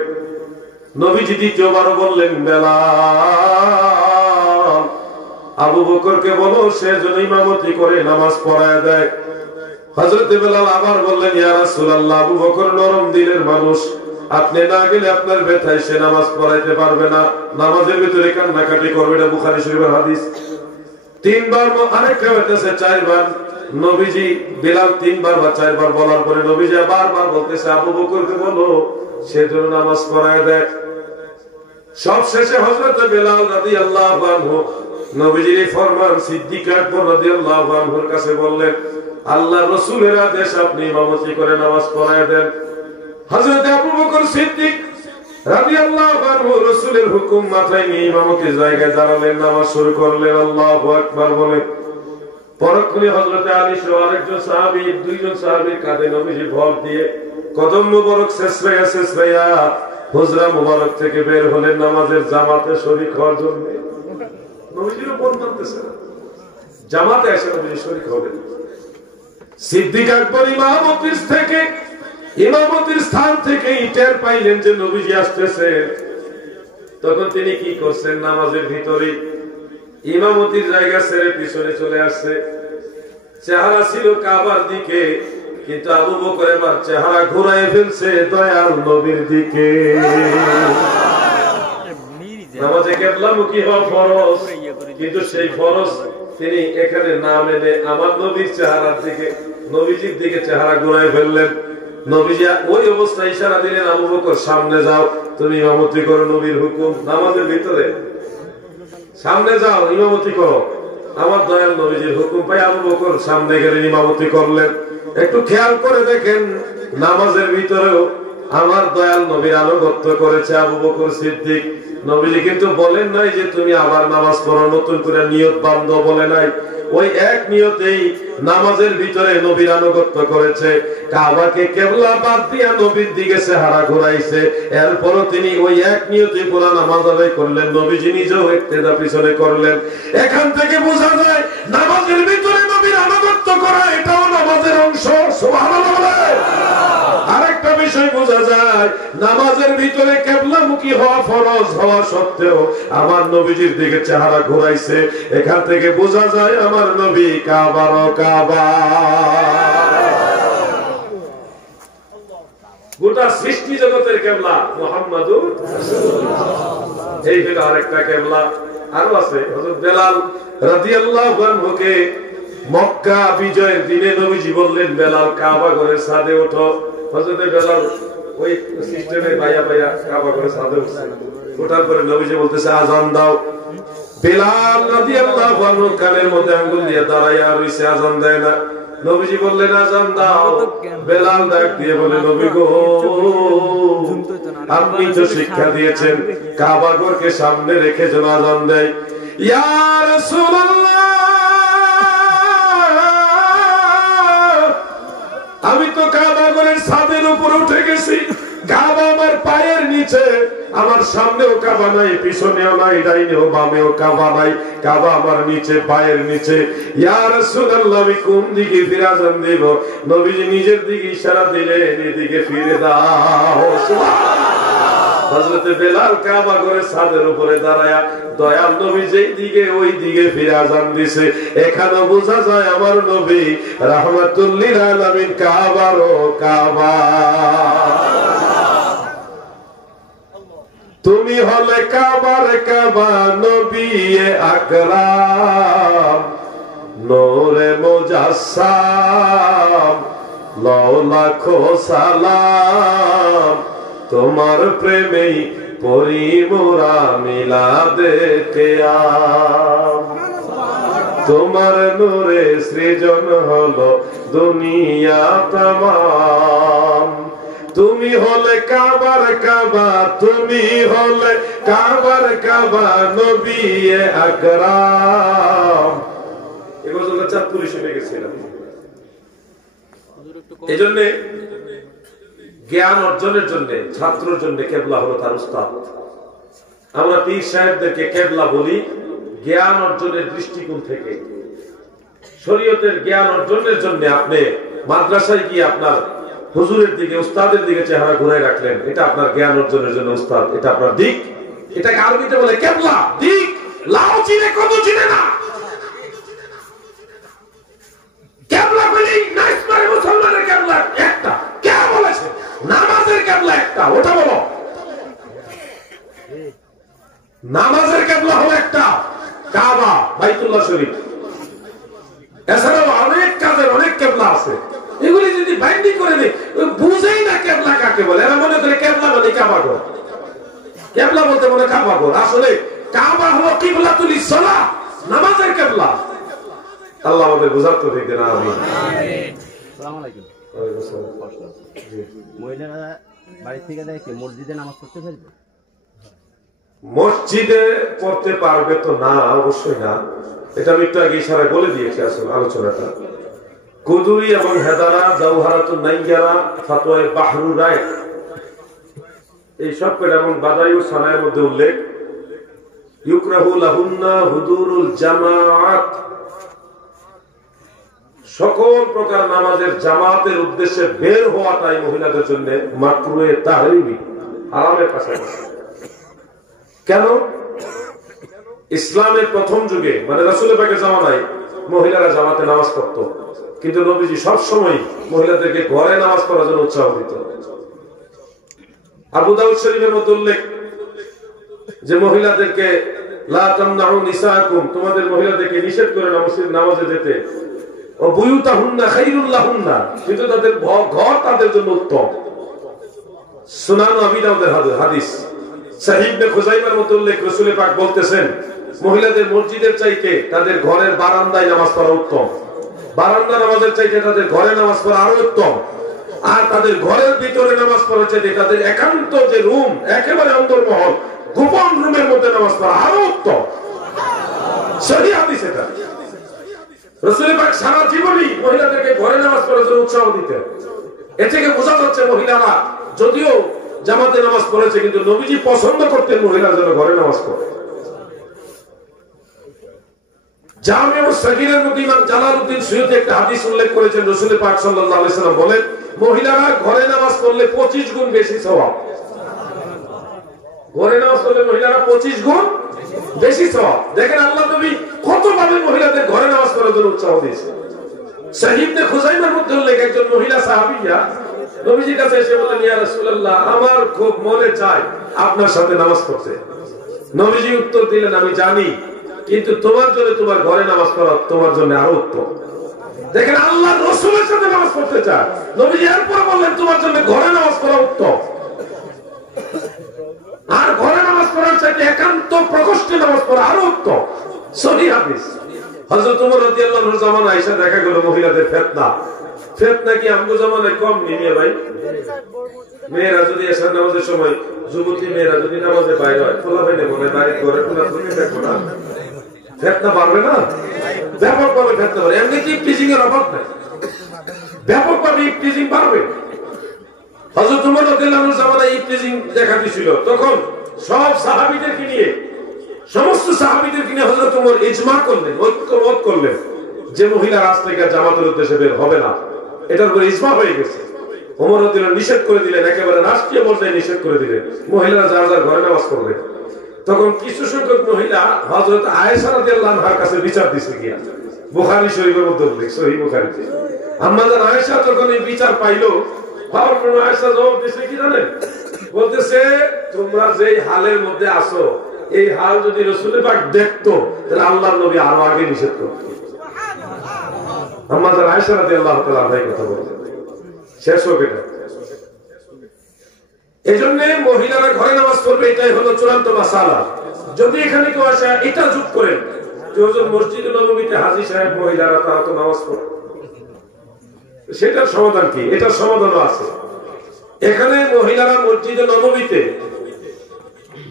নবীজি দ্বিতীয়বারও বললেন, বেলাল, আবু বকরকে বলো সে যেন ইমামতি করে নামাজ পড়ায় দেয়। হযরত বেলাল আবার বললেন, ইয়া রাসূলুল্লাহ, আবু বকর নরম দিলের মানুষ, আপনি না গেলে আপনার ব্যথায় সে নামাজ পড়াইতে পারবে না, নামাজের ভিতরে কান্নাকাটি করবে। এটা বুখারী শরীফের হাদিস। তিনবার, আরেকটা হইতেছে চারবার। নবীজি বেলাল তিনবার বা চারবার বলার পরে নবীজি বারবার বলতেছে, আবু বকরকে বলো সে যেন নামাজ পড়ায় দেয়। সব শেষে হযরত বেলাল রাদিয়াল্লাহু আনহু নবীজির ফরমান সিদ্দিক আকবর রাদিয়াল্লাহু আনহুর কাছে বললেন, আল্লাহ রাসূলের আদেশ, আপনি ইমামতি করে নামাজ পড়ায় দেন। হযরত আবু বকর সিদ্দিক রাদিয়াল্লাহু আনহু রাসূলের হুকুম মাথায় নিয়ে ইমামতির জায়গায় দাঁড়ালেন, নামাজ শুরু করলেন। আল্লাহু আকবার বলে পরক্ষণে হযরত আলী সহ আরেকজন সাহাবী, দুইজন সাহাবীর কাঁধে নবীজি ভর দিয়ে কদম মুবারক শেষরাইয়া হুজরা মুবারক থেকে বের হলেন নামাজের জামাতে শরীক হওয়ার জন্য। নবীজির উপর মানতেছে না, জামাতে এসে নবীজি শরীক হলেন। সিদ্দিক আকবর ইমামতির স্থান থেকে টের পাইলেন যে নবীজি আসতেছে। তখন তিনি কি করছেন, নামাজের ভিতরে ইমামতির জায়গা ছেড়ে পিছনে চলে আসছে। চেহারা ছিল কাবার দিকে, কিন্তু আবু বকর এবার চেহারা ঘুরায় ফেলছে দয়াল নবীর দিকে। নামাজে কিবলামুখী হওয়া ফরজ, কিন্তু সেই ফরজ তিনি এখানে না মেনে আমার নবীর চেহারার দিকে, নবীজির দিকে চেহারা ঘুরায় ফেললেন। নবীজি ওই অবস্থায় ইশারা দিলেন, আবু বকর সামনে যাও, তুমি ইমামতি করো, নবীর হুকুম। নামাজের ভিতরে সামনে যাও, ইমামতি করো, আমার দয়াল নবীজির হুকুম পাই আবু বকর সামনে গেলেন, ইমামতি করলেন। একটু খেয়াল করে দেখেন, নামাজের ভিতরেও আমার দয়াল নবীর আনুগত্য করেছে আবু বকর সিদ্দিক। নবীজি কিন্তু বলেন নাই যে তুমি আবার নামাজ পড়ো, নতুন করে নিয়ত বান্ধ, বলে নাই। ওই এক নিয়তেই নামাজের ভিতরে নবীর আনুগত্য করেছে। কাবাকে কেবলা বাদ দিয়া নবীর দিকে চেহারা ঘুরাইছে। এরপরও তিনি ওই এক নিয়তে পুরা নামাজ আদায় করলেন। নবীজি নিজেও ইক্তেদা পিছনে করলেন। এখান থেকে বোঝা যায় নামাজের ভিতরে নবীর আনুগত্য করা এটাও নামাজের অংশ। সুবহানাল্লাহ বলে। আরেকটা বিষয় বোঝা যায়, নামাজের ভিতরে কিবলামুখী হওয়া ফরজ হওয়া সত্ত্বেও আমার নবীজির দিকে চেহারা ঘুরাইছে। এখান থেকে বোঝা যায় আমার নবী কাবার কাবা। গোটা সৃষ্টি জগতের কিবলা মুহাম্মাদুর রাসূলুল্লাহ। এই হলো আরেকটা কিবলা। আরো আছে, হযরত বেলাল রাদিয়াল্লাহু আনহুকে মক্কা বিজয়ের দিনে নবীজি বললেন, বেলাল কাবা ঘরের ছাদে ওঠো। হযরত বেলাল ওই সিস্টেমে বাইয়া কাবা ঘরের ছাদে উঠছে। ওঠার পরে নবীজি বলতেছে, আযান দাও। বেলাল রাদিয়াল্লাহু আনহু কানের মধ্যে আঙ্গুল দিয়ে দাঁড়ায়া রইছে, আযান দেয় না। নবীজি বললেন, আযান দাও। বেলাল ডাক দিয়ে বলে, নবী গো, আপনি তো শিক্ষা দিয়েছেন কাবা ঘরকে সামনে রেখে যেন আযান দেয়। ইয়া রাসূলুল্লাহ, আমি তো কাবা ঘরের ছাদের উপর উঠে গেছি। কাবা আমার পায়ের নিচে, আমার সামনেও কাবা নাই, পিছনেও নাই, ডাইনেও বামেও কাবা নাই। কাবা আমার নিচে, পায়ের নিচে। ইয়া রাসূলুল্লাহ, আমি কোন দিকে ফিরে আযান দেব? নবীজি নিজের দিকে ইশারা দিলেন, এদিকে ফিরে দাও। সুবহানাল্লাহ। হযরত বেলাল কাবা ঘরের ছাদের উপরে দাঁড়ায়া দয়াল নবী যেই দিকে ওই দিকে ফিরে আযান দিছে। এখানে বোঝা যায় আমার নবী রাহমাতুল লিল আলামিন কাবারও কাবা। তুমি হলে কাবার কাবা, নবী আকরাম, নূরে মুজাসসাম, লাউ লাখো সালাম। তোমার প্রেমেই পড়ি মোরা মিলাদে কিয়াম। তোমার নূরে সৃজন হলো দুনিয়া তামাম। তুমি হলে কাবার কাবা, তুমি হলে কাবার কাবা, নবী আকরাম। এই গজলটা চাঁদপুরে শুনে গেছিলাম। এই জন্য জ্ঞান অর্জনের জন্য, ছাত্রের জন্য কেবলা হলো তার উস্তাদ। আমরা পীর সাহেবদেরকে কেবলা বলি জ্ঞান অর্জনের দৃষ্টিকোণ থেকে। শরীয়তের জ্ঞান অর্জনের জন্য আপনি মাদ্রাসায় গিয়ে আপনার হুজুরের দিকে, উস্তাদের দিকে চেহারা ঘুরাই রাখলেন, এটা আপনার জ্ঞান অর্জনের জন্য উস্তাদ, এটা আপনার দিক। এটাকে আরবিতে বলে কেবলা, দিক। লাও চিনে কত চিনে না। কেবলা বলি না, ইসলামী মুসলমানের কেবলা একটা। কে বলেছে? নামাজের কেবলা একটা, ওটা বলো। নামাজের কেবলা হলো একটা, কাবা, বাইতুল্লাহ শরীফ। এছাড়াও অনেক কাজের অনেক কেবলা আছে। এগুলি যদি বাইন্ডিং করে দেয়, বুঝেই না কেবলা কাকে বলে। এরা মনে করে কেবলা মানে কাবা ঘর। কেবলা বলতে মনে কাবা ঘর। আসলে কাবা হলো কিবলাতুল সালাহ, কেবলা। আল্লাহ আমাদের বুঝার তৌফিক দেন, আমিন। আসসালামু আলাইকুম। মহিলারা বাড়ি থেকে দেয় কি মসজিদে নামাজ পড়তে পারবে? মসজিদে পড়তে পারবে তো না, অবশ্যই না। এটা আমি একটু আগে ইশারায় বলে দিয়েছি আসলে আলোচনাটা। কুদুরি এবং হেদারা, জাওহারাতুন নাইয়ারা, ফাতোয়ায়ে বাহরুর রায়, এই সব পেট এবং বাদায়ু সানায়ের মধ্যে উল্লেখ, ইউকরাহু লাহুন্না হুদুরুল জামাআত, সকল প্রকার নামাজের জামাতের উদ্দেশ্যে বের হওয়াটাই মহিলাদের জন্য মাকরুহে তাহরিমি, হারামের পাশাপাশি। কেন? ইসলামের প্রথম যুগে মানে রাসূল পাকের জামানায় মহিলারা জামাতে নামাজ পড়তো, কিন্তু নবীজি সবসময় মহিলাদেরকে ঘরে নামাজ পড়ার জন্য উৎসাহ দিত। আবু দাউদ শরীফের মধ্যে উল্লেখ যে মহিলাদেরকে লা তামনাউ নিসাআকুম, তোমাদের মহিলাদেরকে নিষেধ করে না মসজিদে নামাজে যেতে, ও বুয়ুতাহুন্না খায়রুল লাহুন্না, কিন্তু তাদের ঘর তাদের জন্য উত্তম। সুনান আবি দাউদের হাদিস, সাহিহ ইবনে খুজাইমার মধ্যে উল্লেখ, রাসূল পাক বলতেছেন মহিলাদের মসজিদের চাইতে তাদের ঘরের বারান্দায় নামাজ পড়া উত্তম, বারান্দা নামাজের চাইতে তাদের ঘরে নামাজ পড়া আরো উত্তম, আর তাদের ঘরের ভিতরে নামাজ পড়া চাইতে তাদের একান্ত যে রুম, একেবারে অন্তর্মহল গোপন রুমের মধ্যে নামাজ পড়া আরো উত্তম। সহিহ হাদিস এটা। রাসূল পাক সারা জীবনই মহিলাদেরকে ঘরে নামাজ পড়ার জন্য উৎসাহ দিতেন। এ থেকে বোঝা যাচ্ছে মহিলারা যদিও জামাতে নামাজ পড়েছে, কিন্তু নবীজি পছন্দ করতেন মহিলারা যেন ঘরে নামাজ পড়ে। জামে ও সগীরের মধ্যে ইমাম জালালউদ্দিন সুয়ুতী একটা হাদিস উল্লেখ করেছেন, রাসূল পাক সাল্লাল্লাহু আলাইহি সাল্লাম বলেন মহিলারা ঘরে নামাজ পড়লে 25 গুণ বেশি সওয়াব। ঘরে নামাজ পড়লে মহিলারা 25 গুণ বেশি সওয়াব। দেখেন আল্লাহ নবী কতভাবে মহিলাদের ঘরে নামাজ পড়ার জন্য উৎসাহ দিয়েছেন। সাহিহ ইবনে খুজাইমার মধ্যে উল্লেখ, একজন মহিলা সাহাবীয়া নবীজির কাছে এসে বললেন, ইয়া রাসূলুল্লাহ, আমার খুব মনে চায় আপনার সাথে নামাজ পড়তে। নবীজি উত্তর দিলেন, আমি জানি, কিন্তু তোমার জন্য তোমার ঘরে নামাজ পড়া তোমার জন্য আরো উত্তম। দেখেন আল্লাহ রাসূলের সাথে নামাজ পড়তে চায়, নবীজি এরপর বললেন তোমার জন্য ঘরে নামাজ পড়া উত্তম। আর ঘরে নামাজ পড়ার চাইতে একান্ত প্রকোষ্ঠে নামাজ পড়া আরো উত্তম। সহিহ হাদিস। হযরত ওমর রাদিয়াল্লাহু আনহু জামানায় আয়েশা দেখা গেল মহিলাদের ফিতনা। ফিতনা কি আমগো জামানায় কম নিয়ে ভাই? মেয়েরা যদি এশার নামাজের সময়, যুবতী মেয়েরা যদি নামাজে বাইরে হয়, খোলা বাইরে মনে বাড়ি ঘরে খোলা তুমি দেখো না, ফিতনা বাড়বে না? ব্যাপকভাবে ফিতনা বাড়বে। এমনি কি টিচিং এর অভাব নাই, ব্যাপকভাবে টিচিং বাড়বে। হযরত ওমর রাদিয়াল্লাহু আনহু জামানায় টিচিং দেখা দিছিল, তখন সব সাহাবীদেরকে নিয়ে, সমস্ত সাহাবীদেরকে নিয়ে হযরত ওমর ইজমা করলেন, ঐক্যমত করলেন যে মহিলা রাস্তায় জামাতের উদ্দেশ্যে বের হবে না। এটার উপর ইজমা হয়ে গেছে। ওমর রাদিয়াল্লাহু আনহু নিষেধ করে দিলেন, একেবারে রাষ্ট্রীয় পর্যায়ে নিষেধ করে দিলেন, মহিলারা যার যার ঘরে নামাজ পড়বে। তখন কিছু সংখ্যক মহিলা হযরত আয়েশা রাদিয়াল্লাহু আনহার কাছে বিচার দিছে গিয়া, বুখারী শরীফের মধ্যে উল্লেখ, সহিহ বুখারীতে। আম্মা জান আয়েশা যখন এই বিচার পাইলো, আয়েশা জবাব দিছে কি জানেন? বলতেছে তোমরা যেই হালের মধ্যে আছো, এই হাল যদি রাসূল পাক দেখতো তাহলে আল্লাহর নবী আরো আগে নিষেধ করতেন। আম্মা জান আয়েশা রাদিয়াল্লাহু তাআলা এই কথা বলতেন। শেষ হোক এটা। এজন্য মহিলারা ঘরে নামাজ পড়বে, এটাই হলো চূড়ান্ত মাসালা। যদি এখানে কেউ আসে এটা যোগ করেন যে হুজুর মসজিদে নববীতে হাজী সাহেব মহিলারা তারা তো নামাজ পড়ে, সেটার সমাধান কি? এটার সমাধানও আছে। এখানে মহিলারা মসজিদে নববীতে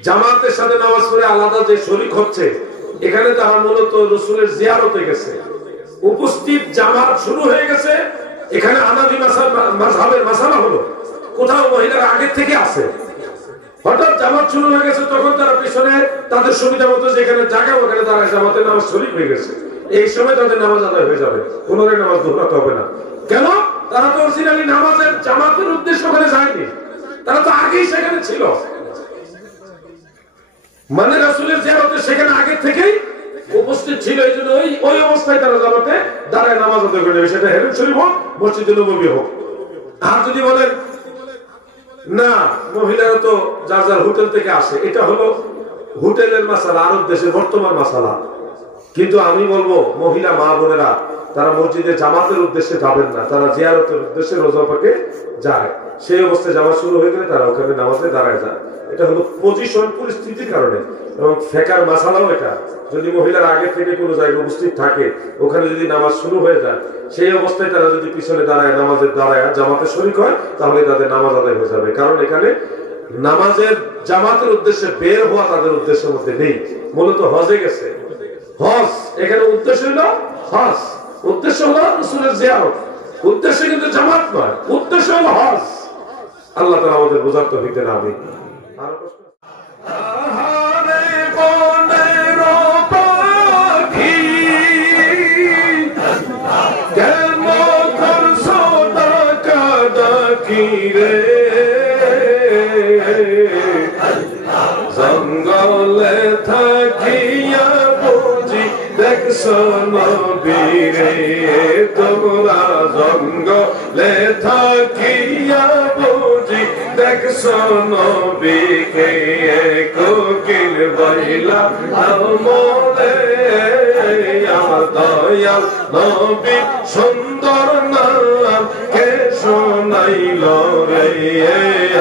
জামাতের সাথে নামাজ পড়ে আলাদা যে শরীক হচ্ছে, এখানে তারা মূলত রাসূলের জিয়ারতে গেছে, উপস্থিত জামাত শুরু হয়ে গেছে। এখানে হানাফি মাযহাবের মাসালা হলো কোথাও মহিলারা আগে থেকে আছে, হঠাৎ জামাত শুরু হয়ে গেছে, তখন তারা পিছনে তাদের সুবিধা মতো যেখানে জায়গা ওখানে তারা জামাতের নামাজ শরীক হয়ে গেছে। এই সময় তাদের নামাজ আদায় হয়ে যাবে, পুনরায় নামাজ দোহরাতে হবে না। কেন? তারা তো অরিজিনালি নামাজের জামাতের উদ্দেশ্য ওখানে যায়নি, তারা তো আগেই সেখানে ছিল। মানে রাসূলের জিয়ারতে সেখানে আগে থেকেই উপস্থিত ছিল, এই জন্য ওই অবস্থায় তারা জামাতে দাঁড়ায় নামাজ আদায় করে নেবে, সেটা হেরেম শরীফ হোক, মসজিদে নববী হোক। আর যদি বলেন না মহিলারা তো যার যার হোটেল থেকে আসে, এটা হলো হোটেলের মাসালা, আরব দেশের বর্তমান মাসালা। কিন্তু আমি বলবো মহিলা মা বোনেরা তারা মসজিদে জামাতের উদ্দেশ্যে যাবেন না, তারা জিয়ারতের উদ্দেশ্যে রোজা পাকে যায়। সেই অবস্থায় জামাত শুরু হয়ে গেলে তারা ওখানে নামাজে দাঁড়ায় যায়। এটা হলো পজিশন, পরিস্থিতির কারণে। এবং ফেকার মাসালাও এটা, যদি মহিলার আগে থেকে কোনো জায়গায় উপস্থিত থাকে, ওখানে যদি নামাজ শুরু হয়ে যায়, সেই অবস্থায় তারা যদি পিছনে দাঁড়ায়, নামাজের দাঁড়ায় জামাতে শরীক হয়, তাহলে তাদের নামাজ আদায় হয়ে যাবে। কারণ এখানে নামাজের জামাতের উদ্দেশ্যে বের হওয়া তাদের উদ্দেশ্যের মধ্যে নেই, মূলত হজে গেছে। হজ এখানে উদ্দেশ্য হলো হজ, উদ্দেশ্য হলো রাসূলের জিয়ারত, উদ্দেশ্য কিন্তু জামাত নয়, উদ্দেশ্য হলো হজ। আল্লাহ তাআলা আমাদের বোঝার তৌফিক দেন। আমিন। আর প্রশ্ন? জঙ্গলে থাকিয়া বুঝি দেখছো নবীরে, তোমরা জঙ্গলে থাকিয়া বুঝি দেখছো নবীকে, কোকিল বইলা আমলে আমার দয়াল নবী সুন্দর নাম কে শোনাইল রে।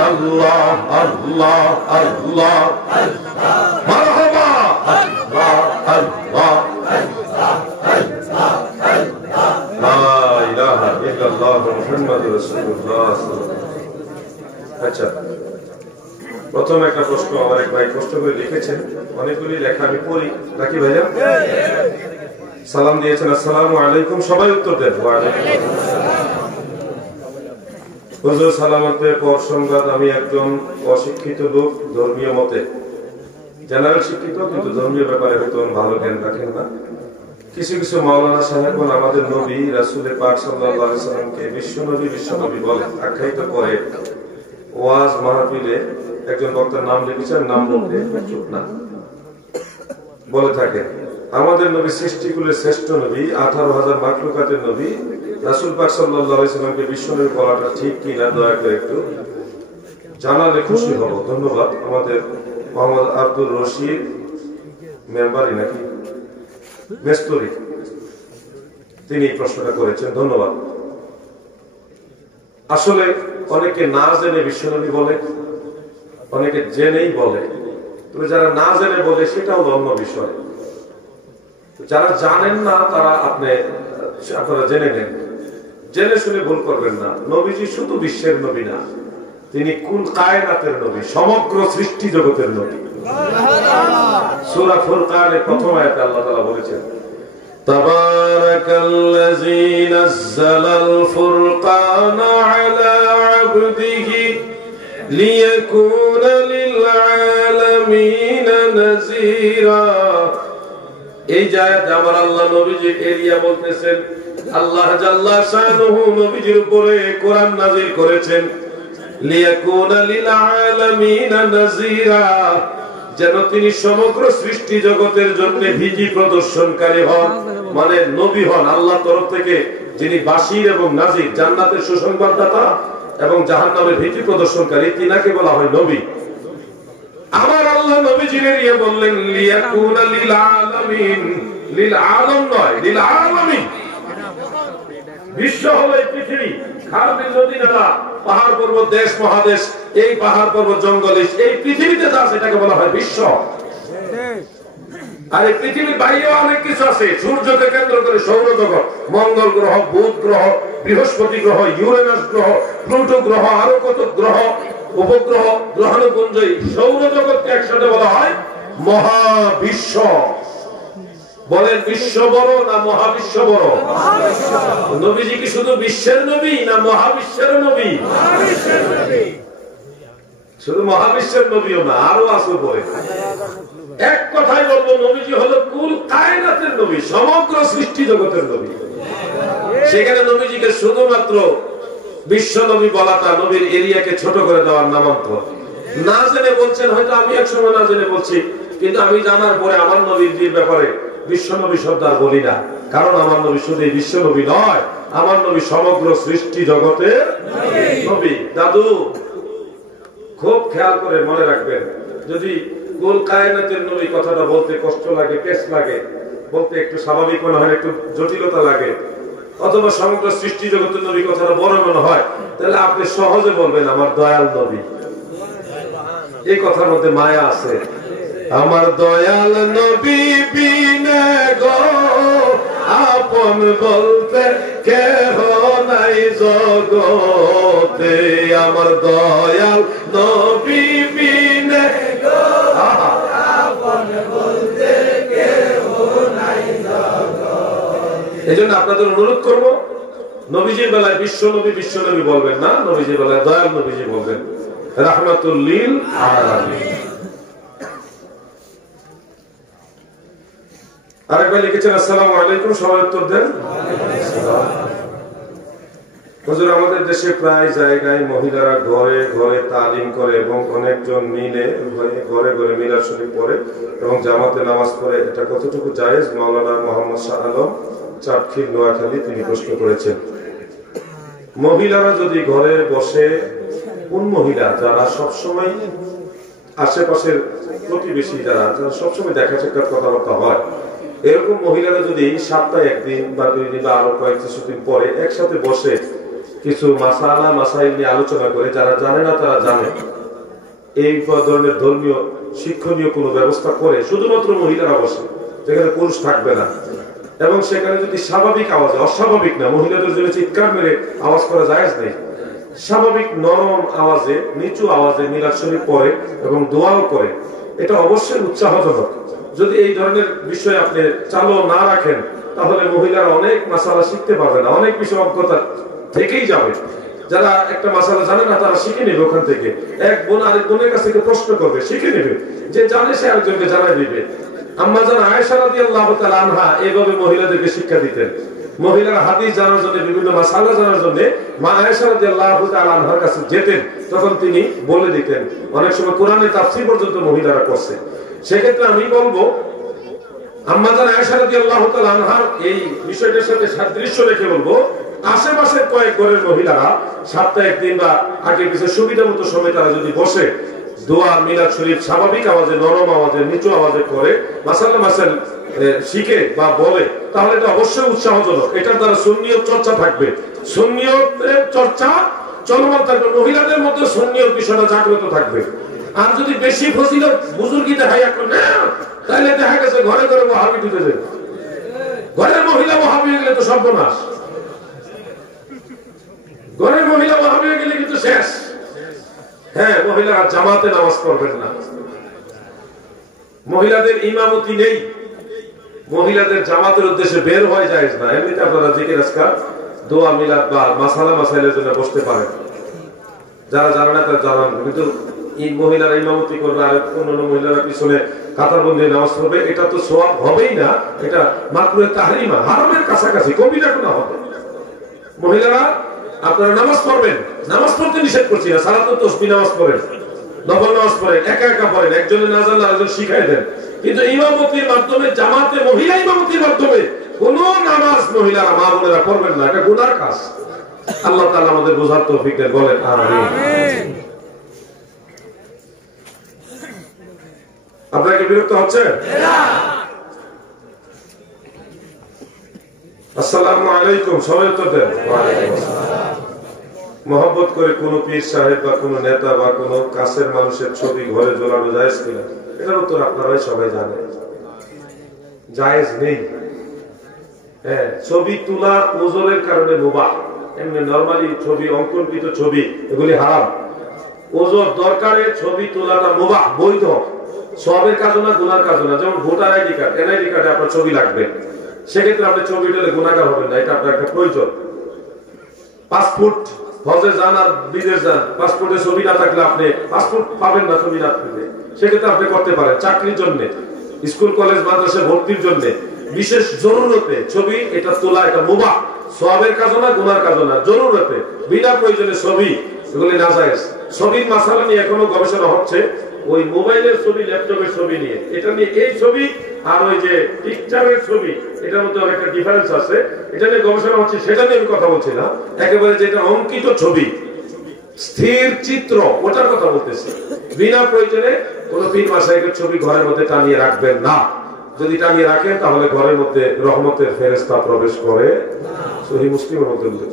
আল্লাহ আল্লাহ আল্লাহ মারহাবা, আল্লাহ আল্লাহ লা ইলাহা ইল্লাল্লাহ মুহাম্মাদুর রাসূলুল্লাহ। আচ্ছা, প্রথম একটা প্রশ্ন আমার এক ভাই কষ্ট করে লিখেছেন, অনেকগুলি লেখা আমি পড়ি নাকি ভাইয়া? সালাম দিয়েছেন, আসসালামু আলাইকুম, সবাই উত্তর দেন। ওয়া আলাইকুম আসসালাম। হুজুর সালামতের পর সংবাদ, আমি একজন অশিক্ষিত লোক, ধর্মীয় মতে জেনারেল শিক্ষিত, কিন্তু ধর্মীয় ব্যাপারে হয়তো ভালো জ্ঞান রাখেন না। কিছু কিছু মাওলানা সাহেবগণ আমাদের নবী রাসূলের পাক সাল্লাল্লাহু আলাইহি সাল্লামকে বিশ্বনবী বলে আখ্যায়িত করে। ওয়াজ মাহফিলে একজন বক্তার নাম লিখেছেন, নাম বলতে চুপ না, বলে থাকে আমাদের নবী সৃষ্টিকুলের শ্রেষ্ঠ নবী, 18,000 মাখলুকাতের নবী রাসূল পাক সাল্লাল্লাহু আলাইহি সাল্লামকে বিশ্বনবী বলাটা ঠিক কিনা দয়া করে একটু জানালে খুশি হব। ধন্যবাদ। আমাদের মোহাম্মদ আব্দুর রশিদ মেম্বারই নাকি মেস্তরি, তিনি প্রশ্নটা করেছেন, ধন্যবাদ। আসলে অনেকে না জেনে বিশ্বনবী বলে, অনেকে জেনেই বলে, তবে যারা না জেনে বলে সেটাও অন্য বিষয়। যারা জানেন না তারা আপনারা জেনে নেন, জেনে শুনে ভুল করবেন না। নবীজি শুধু বিশ্বের নবী না, তিনি কুল কায়নাতের নবী, সমগ্র সৃষ্টি জগতের নবী। সূরা ফুরকানের প্রথম আয়াতে আল্লাহ তাআলা বলেছেন, তাবারাকাল্লাযী নাযালাল ফুরকানা আলা আবদিহি লিয়াকুনা লিল আলামিনা নাযীরা। এই আয়াতে আমার আল্লাহ নবীজি এরিয়া বলতেছেন, আল্লাহ জাল্লা শানুহু নবীজির উপরে কোরআন নাযিল করেছেন, লিয়াকুনা লিল আলামিনা নাযীরা, যেন তিনি সমগ্র সৃষ্টি জগতের জন্য ভীতি প্রদর্শনকারী হন, মানে নবী হন আল্লাহর তরফ থেকে, যিনি বাশীর এবং নাযীর, জান্নাতের সুসংবাদদাতা এবং জাহান্নামের ভীতি প্রদর্শনকারী, তিনাকে বলা হয় নবী। আমার আল্লাহ নবীজির নিয়ে বললেন লিয়াকুনা লিল আলামিন, লিল আলম নয়, লিল আলামিন। বিশ্ব হলো এই পৃথিবী, খালবিল নদী নালা, পাহাড় পর্বত, দেশ মহাদেশ, এই পাহাড় পর্বত জঙ্গল, এই পৃথিবীতে যা আছে এটাকে বলা হয় বিশ্ব। আর এই পৃথিবীর বাইরেও অনেক কিছু আছে, সূর্যকে কেন্দ্র করে সৌরজগৎ, মঙ্গল গ্রহ, বুধ গ্রহ, বৃহস্পতি গ্রহ, ইউরেনাস গ্রহ, প্লুটো গ্রহ, আরো কত গ্রহ, উপগ্রহ, গ্রহাণুপুঞ্জ, সৌরজগৎকে একসাথে বলা হয় মহাবিশ্ব। বলেন বিশ্ব বড় না মহাবিশ্ব বড়? নবীজি কি শুধু বিশ্বের নবী না মহাবিশ্বের নবী? শুধু মহাবিশ্বের নবীও না, আরো আছে বলে। এক কথাই বলবো, নবীজি হলো কুল কায়নাতের নবী, সমগ্র সৃষ্টি জগতের নবী। সেখানে নবীজিকে শুধুমাত্র বিশ্ব নবী বলাটা নবীর এরিয়াকে ছোট করে দেওয়ার নামান্তর। না জেনে বলছেন, হয়তো আমি একসময় না জেনে বলছি, কিন্তু আমি জানার পরে আমার নবীর ব্যাপারে বিশ্ব নবী শব্দ আর বলি না, কারণ আমার নবী শুধু বিশ্ব নবী নয়, আমার নবী সমগ্র সৃষ্টি জগতের নবী। দাদু খুব খেয়াল করে মনে রাখবেন, যদি কুল কায়নাতের নবী কথাটা বলতে কষ্ট লাগে, পেশ লাগে, বলতে একটু স্বাভাবিক মনে হয়, একটু জটিলতা লাগে, অথবা সমগ্র সৃষ্টি জগতের নবী কথাটা বড় মনে হয়, তাহলে আপনি সহজে বলবেন আমার দয়াল নবী। এই কথার মধ্যে মায়া আছে। আমার দয়াল নবী বিনে গো আপন বলতে কেহ নাই জগতে, আমার দয়াল নবী বিনে গো আপন বলতে কেহ নাই জগতে। এজন্য আপনাদের অনুরোধ করব, নবীজির বেলায় বিশ্ব নবী বলবেন না, নবীজির বেলায় দয়াল নবীজি বলবেন, রাহমাতুল লিল আলামিন। আরেক ভাই লিখেছেন আসসালামু আলাইকুম, সবাই উত্তর দেন। হুজুর, আমাদের দেশে প্রায় জায়গায় মহিলারা ঘরে ঘরে তালিম করে এবং অনেকজন মিলে ঘরে ঘরে মিলাদ শরীফ পড়ে এবং জামাতে নামাজ পড়ে, এটা কতটুকু জায়েজ? মাওলানা মোহাম্মদ শাহ আলম, চাটখিল, নোয়াখালী, তিনি প্রশ্ন করেছেন। মহিলারা যদি ঘরে বসে, কোন মহিলা যারা সবসময় আশেপাশের প্রতিবেশী যারা সবসময় দেখা সাক্ষাৎ কথাবার্তা হয়, এরকম মহিলারা যদি সপ্তাহে একদিন বা 2 দিন বা আরো কয়েকদিন পরে একসাথে বসে কিছু মাসাইল নিয়ে আলোচনা করে, যারা জানে না তারা জানে, এই ধরনের ধর্মীয় শিক্ষণীয় কোনো ব্যবস্থা করে, শুধুমাত্র মহিলারা বসে, যেখানে পুরুষ থাকবে না, এবং সেখানে যদি স্বাভাবিক আওয়াজে, অস্বাভাবিক না, মহিলাদের জন্য চিৎকার মেরে আওয়াজ করা জায়েজ নেই, স্বাভাবিক নরম আওয়াজে, নিচু আওয়াজে মিলাদ শরীফ পড়ে এবং দোয়াও করে, এটা অবশ্যই উৎসাহজনক। যদি এই ধরনের বিষয় আপনি চালু না রাখেন, তাহলে মহিলারা অনেক মাসালা শিখতে পারবে না, অনেক বিষয় অজ্ঞতা থেকেই যাবে। যারা একটা মাসালা জানে না তারা শিখে নেবে, ওখান থেকে এক বোন আরেক বোনের কাছ থেকে প্রশ্ন করবে, শিখে নেবে, যে জানে সে আরেকজনকে জানাই দিবে। আম্মা জান আয়েশা রাদিয়াল্লাহু তাআলা আনহা এইভাবে মহিলাদেরকে শিক্ষা দিতেন। মহিলারা হাদিস জানার জন্য, বিভিন্ন মাসালা জানার জন্য মা আয়েশা রাদিয়াল্লাহু তাআলা আনহার কাছে যেতেন, তখন তিনি বলে দিতেন। অনেক সময় কোরআনের তাফসীর পর্যন্ত মহিলারা করছে। সেক্ষেত্রে আমি বলবো, আম্মা জান আয়েশা রাদিয়াল্লাহু তাআলা আনহার এই বিষয়টার সাথে সাদৃশ্য রেখে বলবো, আশেপাশের কয়েক ঘরের মহিলারা সপ্তাহে একদিন বা আগে পিছিয়ে সুবিধা মতো সময় তারা যদি বসে দোয়া, মিলাদ শরীফ স্বাভাবিক আওয়াজে, নরম আওয়াজে, নিচু আওয়াজে করে মাসাল শিখে বা বলে, তাহলে এটা অবশ্যই উৎসাহজনক। এটার দ্বারা সুন্নিয়ত চর্চা থাকবে, সুন্নিয়তের চর্চা চলমান থাকবে, মহিলাদের মধ্যে সুন্নিয়ত বিষয়টা জাগ্রত থাকবে। আর যদি বেশি ফজিলত বুজুর্গি দেখাইয়া করে, তাহলে দেখা গেছে ঘরে ঘরে ওয়াহাবি ঢুকে যাবে, ঘরের মহিলা ওয়াহাবি হয়ে গেলে তো সর্বনাশ, ঘরের মহিলা ওয়াহাবি হয়ে গেলে কিন্তু শেষ। হ্যাঁ, মহিলারা জামাতে নামাজ পড়বেন না, মহিলাদের ইমামতি নেই, মহিলাদের জামাতের উদ্দেশ্যে বের হয়ে যায় না। এমনিতে আপনারা জিকির আজকার, দোয়া, মিলাদ বা মাসাইলের জন্য বসতে পারেন, যারা জানে না তারা জানান, কিন্তু এই মহিলারা ইমামতি করবে আর অন্যান্য মহিলারা পিছনে কাতারবন্দি নামাজ পড়বে, এটা তো সওয়াব হবেই না, এটা মাকরুহে তাহরিমা, হারামের কাছাকাছি, কবিরা গুনাহ হবে। মহিলারা আপনারা নামাজ পড়বেন, নামাজ পড়তে নিষেধ করছি না, সালাতুত তাসবিহ নামাজ পড়েন, নফল নামাজ পড়েন, একা একা পড়েন, একজনের না জানলে আরেকজন শিখাই দেন, কিন্তু ইমামতির মাধ্যমে, জামাতে মহিলা ইমামতির মাধ্যমে কোন নামাজ মহিলারা, মা বোনেরা পড়বেন না, এটা গুনার কাজ। আল্লাহ তাআলা আমাদের বোঝার তৌফিক দেন, বলেন আমিন। আপনাকে বিরক্ত হচ্ছে? আসসালামু আলাইকুম, সবাই উত্তর দেন। মহব্বত করে কোন পীর সাহেব বা কোন নেতা বা কোন কাছের মানুষের ছবি ঘরে ঝোলানো জায়েজ কিনা? এটার উত্তর আপনারাই সবাই জানেন, জায়েজ নেই। হ্যাঁ, ছবি তোলা ওজনের কারণে মুবাহ, এমনি নরমালি ছবি, অঙ্কনকৃত ছবি, এগুলি হারাম। ওজর দরকারে ছবি তোলাটা মুবাহ, বৈধ, সবের কাজও না, গুনার কাজও না। যেমন ভোটার আইডি কার্ড, এনআইডি কার্ডে আপনার ছবি লাগবে, সেক্ষেত্রে আপনি ছবি উঠালে গুনাহগার হবেন না, এটা আপনার একটা প্রয়োজন। পাসপোর্ট, হজে যান আর বিদেশ যান, পাসপোর্টে ছবি না থাকলে আপনি পাসপোর্ট পাবেন না, ছবি না থাকলে, সেক্ষেত্রে আপনি করতে পারেন। চাকরির জন্য, স্কুল কলেজ মাদ্রাসা ভর্তির জন্য, বিশেষ জরুরতে ছবি এটা তোলা, এটা মুবাহ, সওয়াবের কাজও না, গুনার কাজও না, জরুরতে বিনা প্রয়োজনে ছবি, এগুলি নাজায়েজ। ছবির মাসালা নিয়ে এখনো গবেষণা হচ্ছে, ওই মোবাইলের ছবি, ল্যাপটপের ছবি নিয়ে, এটা নিয়ে, এই ছবি আর ওই যে পিকচারের ছবি, এটার মধ্যে অনেকটা ডিফারেন্স আছে, এটা নিয়ে গবেষণা হচ্ছে, সেটা নিয়ে আমি কথা বলছি না। একেবারে যেটা অঙ্কিত ছবি, স্থির চিত্র, ওটার কথা বলতেছি। বিনা প্রয়োজনে কোন পীর মাশায়েখের ছবি ঘরের মধ্যে টানিয়ে রাখবেন না। যদি টানিয়ে রাখেন তাহলে ঘরের মধ্যে রহমতের ফেরেশতা প্রবেশ করে। সহিহ মুসলিমের মধ্যে উল্লেখ,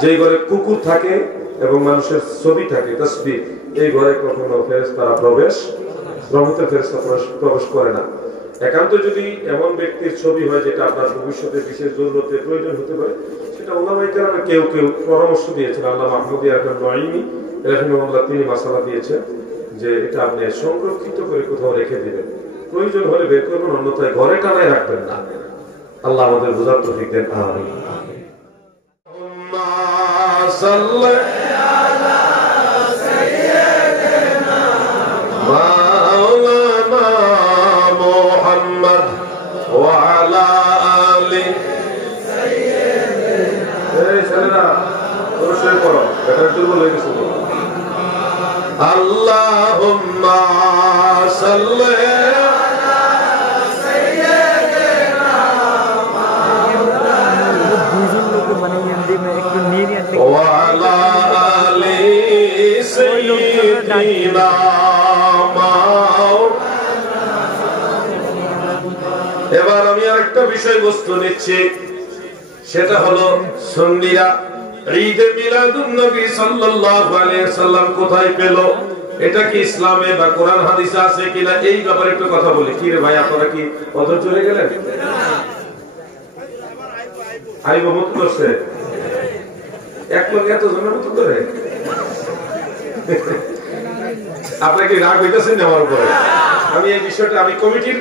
যেই ঘরে কুকুর থাকে এবং মানুষের ছবি থাকে তাসবিহ, এই ঘরে কখনো ফেরেশতারা রহমতের ফেরেশতা প্রবেশ করে না। একান্ত যদি এমন ব্যক্তির ছবি হয় যেটা আপনার ভবিষ্যতে বিশেষ জরুরতে প্রয়োজন হতে পারে, সেটা ওলামায়ে কেরামে কেউ পরামর্শ দিয়েছেন। আল্লামা মাহমুদ নঈমি রাহিমাহুল্লাহ তিনি মাসালা দিয়েছেন যে এটা আপনি সংরক্ষিত করে কোথাও রেখে দিবেন, প্রয়োজন হলে বের করবেন, অন্যথায় ঘরে টানায় রাখবেন না। আল্লাহ আমাদের বোঝার তৌফিক দেন, আমিন। আল্লাহুম্মা সাল্লি আলা সাইয়্যিদিনা ওয়া আলা আলি সাইয়্যিদিনা। এবার আমি আরেকটা বিষয়বস্তু নিচ্ছি, সেটা হলো সুন্নিরা ঈদে মিলাদুন নবী সাল্লাল্লাহু আলাইহি ওয়াসাল্লাম কোথায় পেল, এটা কি ইসলামে বা কোরআন হাদিসে আছে কিনা, এই ব্যাপারে একটু কথা বলি। কি রে ভাই, আপনারা কি অধৈর্য চলে গেলেন? আইব মত করছে এক লোক এত জনের মতো করে, আপনাকে রাগ হইতেছেন আমার উপরে? আমি এই বিষয়টা, আমি কমিটির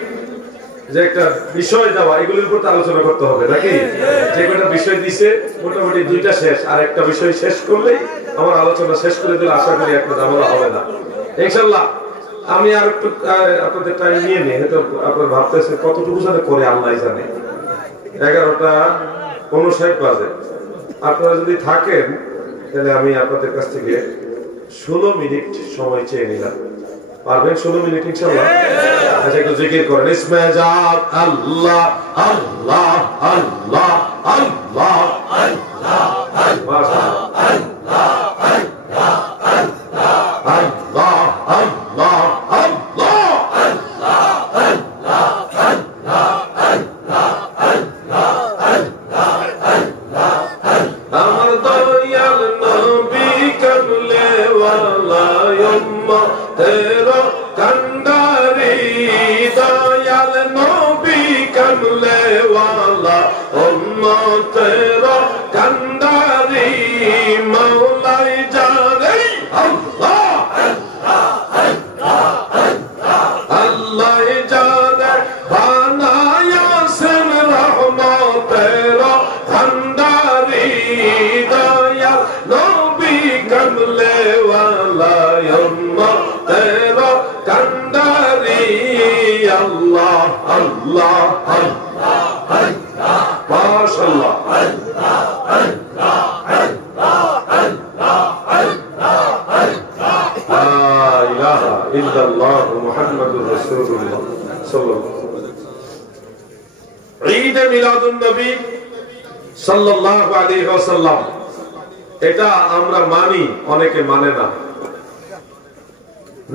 যে একটা বিষয় দেওয়া, এগুলোর উপর আলোচনা করতে হবে নাকি? যে কটা বিষয় দিছে মোটামুটি দুইটা শেষ, আর একটা বিষয় শেষ করলেই আমার আলোচনা শেষ করে দিলে আশা করি একটা ঝামেলা হবে না ইনশাআল্লাহ। আমি আর একটু আপনাদের টাইম নিয়ে নিই, হয়তো আপনার ভাবতেছেন কতটুকু জানে করে আল্লাহ জানে। 11:59 বাজে, আপনারা যদি থাকেন তাহলে আমি আপনাদের কাছ থেকে 16 মিনিট সময় চেয়ে নিলাম। পারবেন 16 মিনিট ইনশাআল্লাহ? আচ্ছা, একটু জিকির করেন, ইসমে জাত আল্লাহ আল্লাহ আল্লাহ আল্লাহ আল্লাহ মাশাআল্লাহ আল্লাহ আল্লাহ আল্লাহ আল্লাহ আল্লাহ আমার দয়াল নবী কমলে ওয়ালা উম্মতেরো কান্ডারি, দয়াল নবী কমলে ওয়ালা উম্মতেরো কান্ডারি, মওলাই জানে আল্লাহ আল্লাহ জানে বানায়াছেন রহমতেরো ভান্ডারি, দয়াল নবী কমলে ওয়ালা উম্মতেরো কান্ডারি, আল্লাহ আল্লাহ আল্লাহ আল্লাহ মাশাআল্লাহ আল্লাহ আল্লাহ আল্লাহ আল্লাহ আল্লাহ আল্লাহ লা ইলাহা ইল্লাল্লাহ মুহাম্মাদুর রাসূলুল্লাহ সাল্লাল্লাহু আলাইহি ওয়াসাল্লাম। ঈদে মিলাদুন নবী সাল্লাল্লাহু আলাইহি ওয়াসাল্লাম, এটা আমরা মানি, অনেকে মানে না।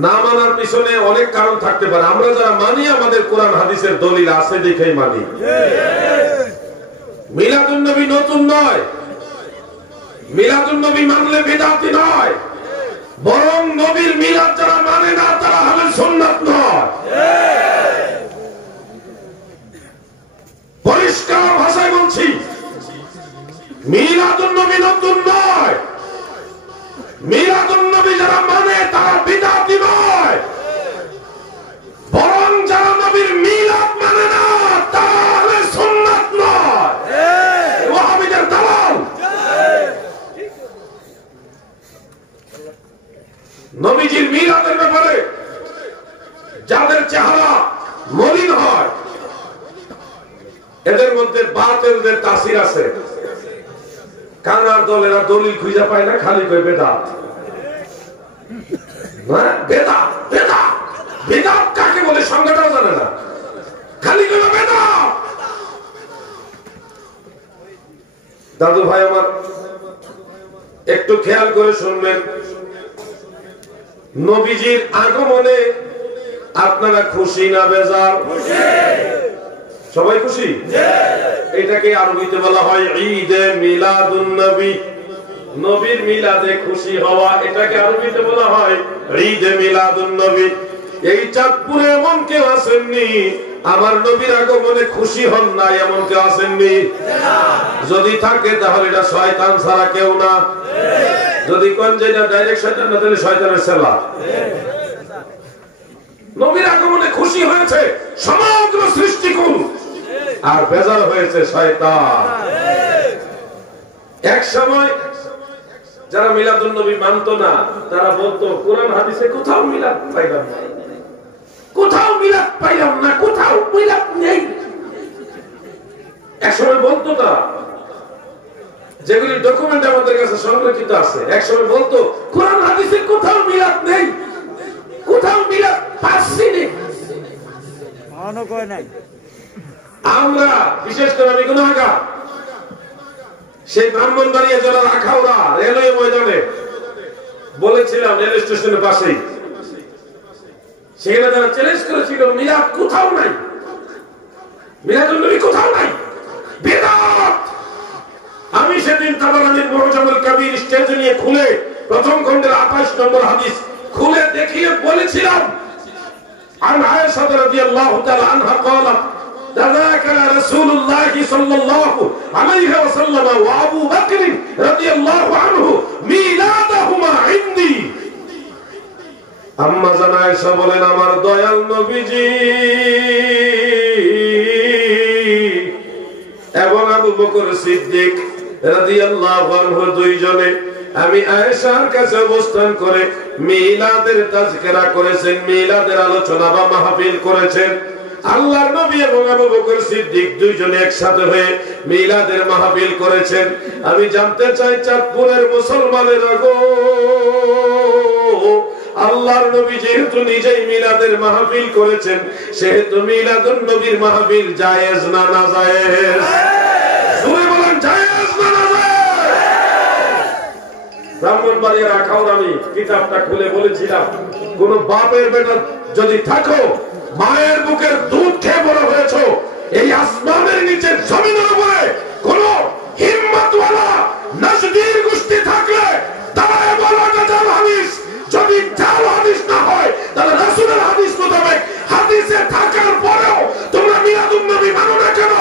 না মানার পিছনে অনেক কারণ থাকতে পারে। আমরা যারা মানি আমাদের কোরআন হাদিসের দলিল আছে দেখেই মানি। মিলাদুন নবী নতুন নয়, মিলাদুন নবী মানলে বিদআতি নয়, বরং নবীর মিলাদ যারা মানে না তারা আহলে সুন্নাত নয়। পরিষ্কার ভাষায় বলছি, মিলাদুন নবী নতুন নয়, মিলাদুন নবী যারা মানে তারা বিদআতি নয়, বরং যারা নবীর মিলাদ মানে না তারা আহলে সুন্নাত নয়, ওয়াহাবিদের দালাল। নবীজির মিলাদের ব্যাপারে যাদের চেহারা মলিন হয়, এদের মধ্যে বাতিলদের তাসির আছে। কানার দলেরা দলিল খুঁজে পায় না, খালি কই বেদাত। বেদাত বেদাত বেদাত কাকে বলে সংজ্ঞাটাও জানে না, খালি কই বেদাত। দাদু ভাই আমার, একটু খেয়াল করে শুনবেন, নবীজির আগমনে আপনারা খুশি না বেজার? সবাই খুশি? এটাকে আরবিতে বলা হয় ঈদে মিলাদুন নবী। নবীর মিলাদে খুশি হওয়া, এটাকে আরবিতে বলা হয় ঈদে মিলাদুন নবী। এই চাঁদপুরে এমন কেউ আসেননি আমার নবীর আগমনে খুশি হন না, এমন কেউ আসেননি? যদি থাকে তাহলে এটা শয়তান ছাড়া কেউ না। যদি কোন যে এটা ডাইরেক্ট শয়তান না, তাহলে শয়তানের সেলা। নবীর আগমনে খুশি হয়েছে সমগ্র সৃষ্টিকুল, আর বেজার হয়েছে শয়তান। এক সময় যারা মিলাদুন নবী মানতো না, তারা বলতো কোরআন হাদিসে কোথাও মিলাদ পাইলাম না, কোথাও মিলাদ পাইলাম না, কোথাও মিলাদ নেই। এক সময় বলতো না, যেগুলি ডকুমেন্ট আমাদের কাছে সংরক্ষিত আছে, এক সময় বলতো কোরআন হাদিসে কোথাও মিলাদ নেই, কোথাও মিলাদ পাচ্ছি না। আমরা বিশেষ করে আমি গুনাহগার, সেই ব্রাহ্মণবাড়িয়া জেলার আখাউড়া রেলওয়ে ময়দানে বলেছিলাম, রেল স্টেশনের পাশেই, সেখানে তারা চ্যালেঞ্জ করেছিল মিলাদ কোথাও নাই, মিলাদুন নবী কোথাও নাই, বিদআত। আমি সেদিন তাবারানীর মুআজামুল কবির স্টেজে নিয়ে খুলে প্রথম খণ্ডের 28 নম্বর হাদিস খুলে দেখিয়ে বলেছিলাম, আন আয়েশা রাদিয়াল্লাহু তাআলা আনহা قالت تذاكر رسول الله صلى الله عليه وسلم وابو بكر رضي الله عنه ميلادهما عندي। আম্মা জান আয়েশা বলেন, আমার দয়াল নবীজি এবং আবু বকর সিদ্দিক রাদিয়াল্লাহু আনহু দুইজনে আমি আয়েশার কাছে অবস্থান করে মিলাদের তাজকিরা করেছেন, মিলাদের আলোচনা বা মাহফিল করেছেন। আল্লাহর নবী এবং আবু বকর সিদ্দিক দুইজনে একসাথে হয়ে মিলাদের মাহফিল করেছেন। আমি জানতে চাই চাঁদপুরের মুসলমানেরা গো, আল্লাহর নবী যেহেতু নিজেই মিলাদের মাহফিল করেছেন, সেহেতু মিলাদুন নবীর মাহফিল জায়েজ না নাজায়েজ? জোরে বলেন, জায়েজ না নাজায়েজ? ব্রাহ্মণবাড়িয়ার আখাউড়া আমি কিতাবটা খুলে বলেছিলাম, কোন বাপের বেটা যদি থাকো, মায়ের বুকের দুধ খেয়ে বড় হয়েছ, এই আসমানের নিচে জমিনের উপরে কোন হিম্মতওয়ালা নজদীর গোষ্ঠী থাকলে দাঁড়ায় বলো না জাল হাদিস। যদি জাল হাদিস না হয় তাহলে রাসূলের হাদিস মোতাবেক হাদিসে থাকার পরেও তোমরা মিলাদুন নবী মানো না কেন?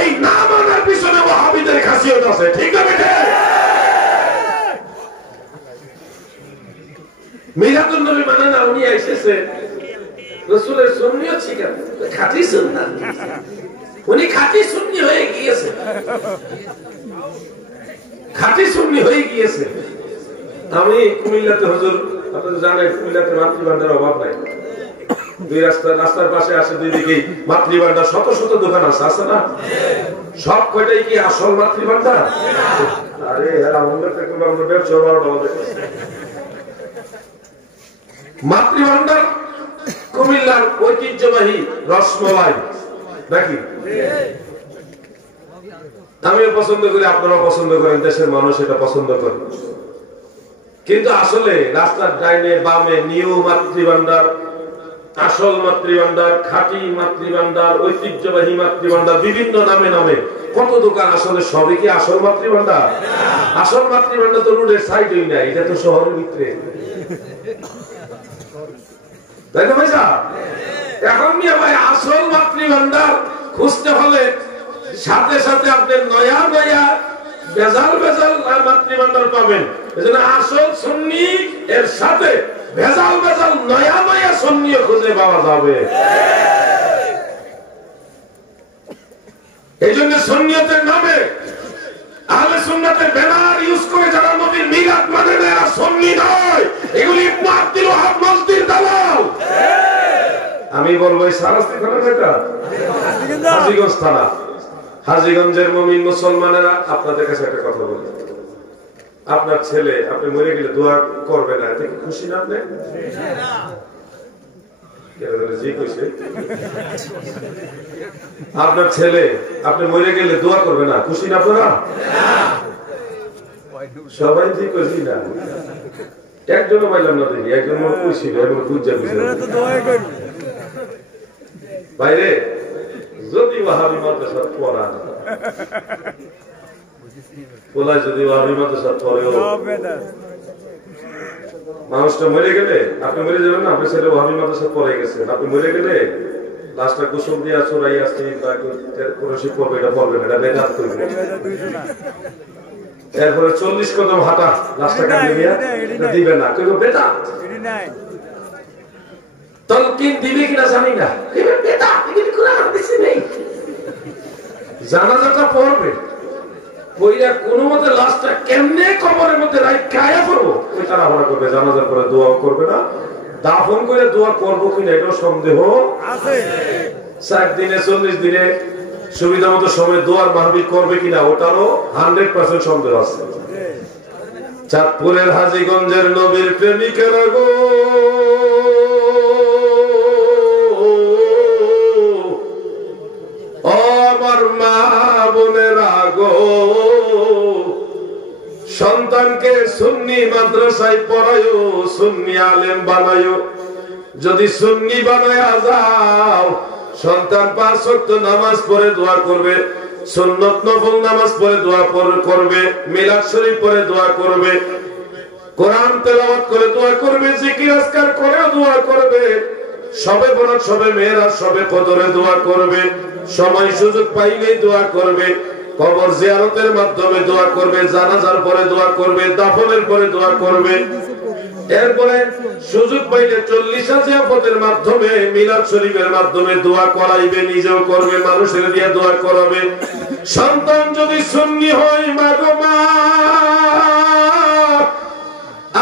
এই না মানার পিছনে ওয়াহাবিদের খাসিয়ত আছে, ঠিক না বেটে? মিলাদুন নবী মানে না, উনি এসেছে রাসূলের সুন্নিয়ত শিখান, খাঁটি সুন্নাত, উনি খাঁটি সুন্নি হয়ে গিয়েছে, খাঁটি সুন্নি হয়ে গিয়েছে। আমি কুমিল্লাতে, হুজুর আপনারা জানেন কুমিল্লাতে মাতৃভান্ডার অভাব নাই, দুই রাস্তার পাশে আসে দুই দিকে মাতৃভান্ডার, শত শত দোকান আছে, আছে না? সব কয়টাই কি আসল মাতৃভান্ডার? আরে এরা আমাদের থেকে আমরা ব্যবসা মাতৃভান্ডার কুমিল্লার ঐতিহ্যবাহী রসমলাই নাকি? আমিও পছন্দ করি, আপনারাও পছন্দ করেন, দেশের মানুষ এটা পছন্দ করে। কিন্তু আসলে রাস্তার ডাইনে বামে নিউ মাতৃভান্ডার, আসল মাতৃভান্ডার, খাঁটি মাতৃভান্ডার, ঐতিহ্যবাহী মাতৃভান্ডার, বিভিন্ন নামে নামে কত দোকান, আসলে সবই কি আসল মাতৃভান্ডার? আসল মাতৃভান্ডার তো রোডের সাইডেই নাই, এটা তো শহরের ভিতরে, তাই না ভাই? এখন ভাই আসল মাতৃভান্ডার খুঁজতে হলে সাথে সাথে আপনি নয়া নয়া বেজাল বেজাল মাতৃভান্ডার পাবেন। এজন্য আসল সুন্নি এর সাথে ভেজাল ভেজাল নয়া নয়া সুন্নিও খুঁজে পাওয়া যাবে। এই জন্য সুন্নিয়তের নামে আহলে সুন্নাতের ব্যানার ইউজ করে যারা নবীর মিলাদ মানে না, এরা সুন্নি নয়, এগুলি ইবনে আব্দুল ওয়াহাব মসজিদের দালাল। আমি বলবো এই সারাস্তি থানা যেটা হাজীগঞ্জ থানা, হাজীগঞ্জের মুমিন মুসলমানেরা, আপনাদের কাছে একটা কথা বলি, আপনার ছেলে আপনি মরে গেলে দোয়া করবে না, এতে কি খুশি না আপনি? আপনার ছেলে আপনি মরে গেলে দোয়া করবে না, খুশি না আপনারা? সবাই ঠিক খুশি না, একজনও পাইলাম না, দেখি একজন খুশি না, এবং খুঁজা খুশি বাইরে যদি ওয়াহাবি মাদ্রাসা পড়া বলায়, যদি ওয়াহাবি মাদ্রাসা পড়ে মানুষটা মরে গেলে আপনি মরে যাবেন না, আপনি ছেলে ওয়াহাবি মাদ্রাসা পড়ে গেছেন, আপনি মরে গেলে লাশটা কুসুম দিয়ে চড়াই আসছি কোরআন পড়বে, এটা পড়বেন, এটা বেদাত করবে। এরপরে 40 কদম হাঁটা লাশটা কাটিয়ে দিয়ে দিবে না, কেউ বেদাত। তলকিন দিবে কিনা জানি না, জানাজাটা পড়বে, কইরা কোন মতে লাশটা কেমনে কবরের মধ্যে রাইখায়া পড়বো, ওই তাড়াহুড়া করবে, জানাজার পরে দোয়া করবে না, দাফন করে দোয়া করবো কিনা এটাও সন্দেহ আছে। 4 দিনে 40 দিনে সুবিধা মতো সময় দোয়ার মাহফিল করবে কিনা ওটারও 100% সন্দেহ আছে। চাঁদপুরের হাজীগঞ্জের নবীর প্রেমিকেরা গো, আমার মা বোনেরা গো, সন্তানকে সুন্নি মাদ্রাসায় পড়ায়ো, সুন্নি আলেম বানায়ো। যদি সুন্নি বানায়া যাও, সন্তান 5 ওয়াক্ত নামাজ পড়ে দোয়া করবে, সুন্নত নফল নামাজ পড়ে দোয়া করবে, মিলাদ শরীফ পড়ে দোয়া করবে, কোরআন তেলাওয়াত করে দোয়া করবে, জিকির আজকার করে দোয়া করবে, সবে বরাত, সবে মেরাজ, সবে কদরে দোয়া করবে, সময় সুযোগ পাইলেই দোয়া করবে, কবর জিয়ারতের মাধ্যমে দোয়া করবে, জানাজার পরে দোয়া করবে, দাফনের পরে দোয়া করবে, এরপরে সুযোগ পাইলে 40 জিয়াফতের মাধ্যমে, মিলাদ শরীফের মাধ্যমে দোয়া করাইবে, নিজেও করবে, মানুষের দিয়ে দোয়া করাবে। সন্তান যদি সুন্নি হয়, মাগো মা,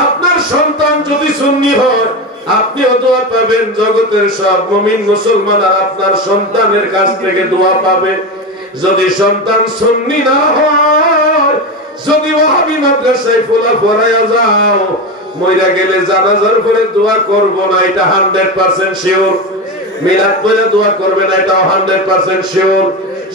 আপনার সন্তান যদি সুন্নি হয়, আপনিও দোয়া পাবেন, জগতের সব মুমিন মুসলমান আপনার সন্তানের কাছ থেকে দোয়া পাবে। যদি সন্তান সুন্নি না হয়, যদি ওয়াহাবি মাদ্রাসায় ফুলা পড়ায়া যাও, মইরা গেলে জানাজার পরে দোয়া করব না, এটা 100% শিওর। মিলাদ পড়ে দোয়া করবে না, এটাও 100% শিওর।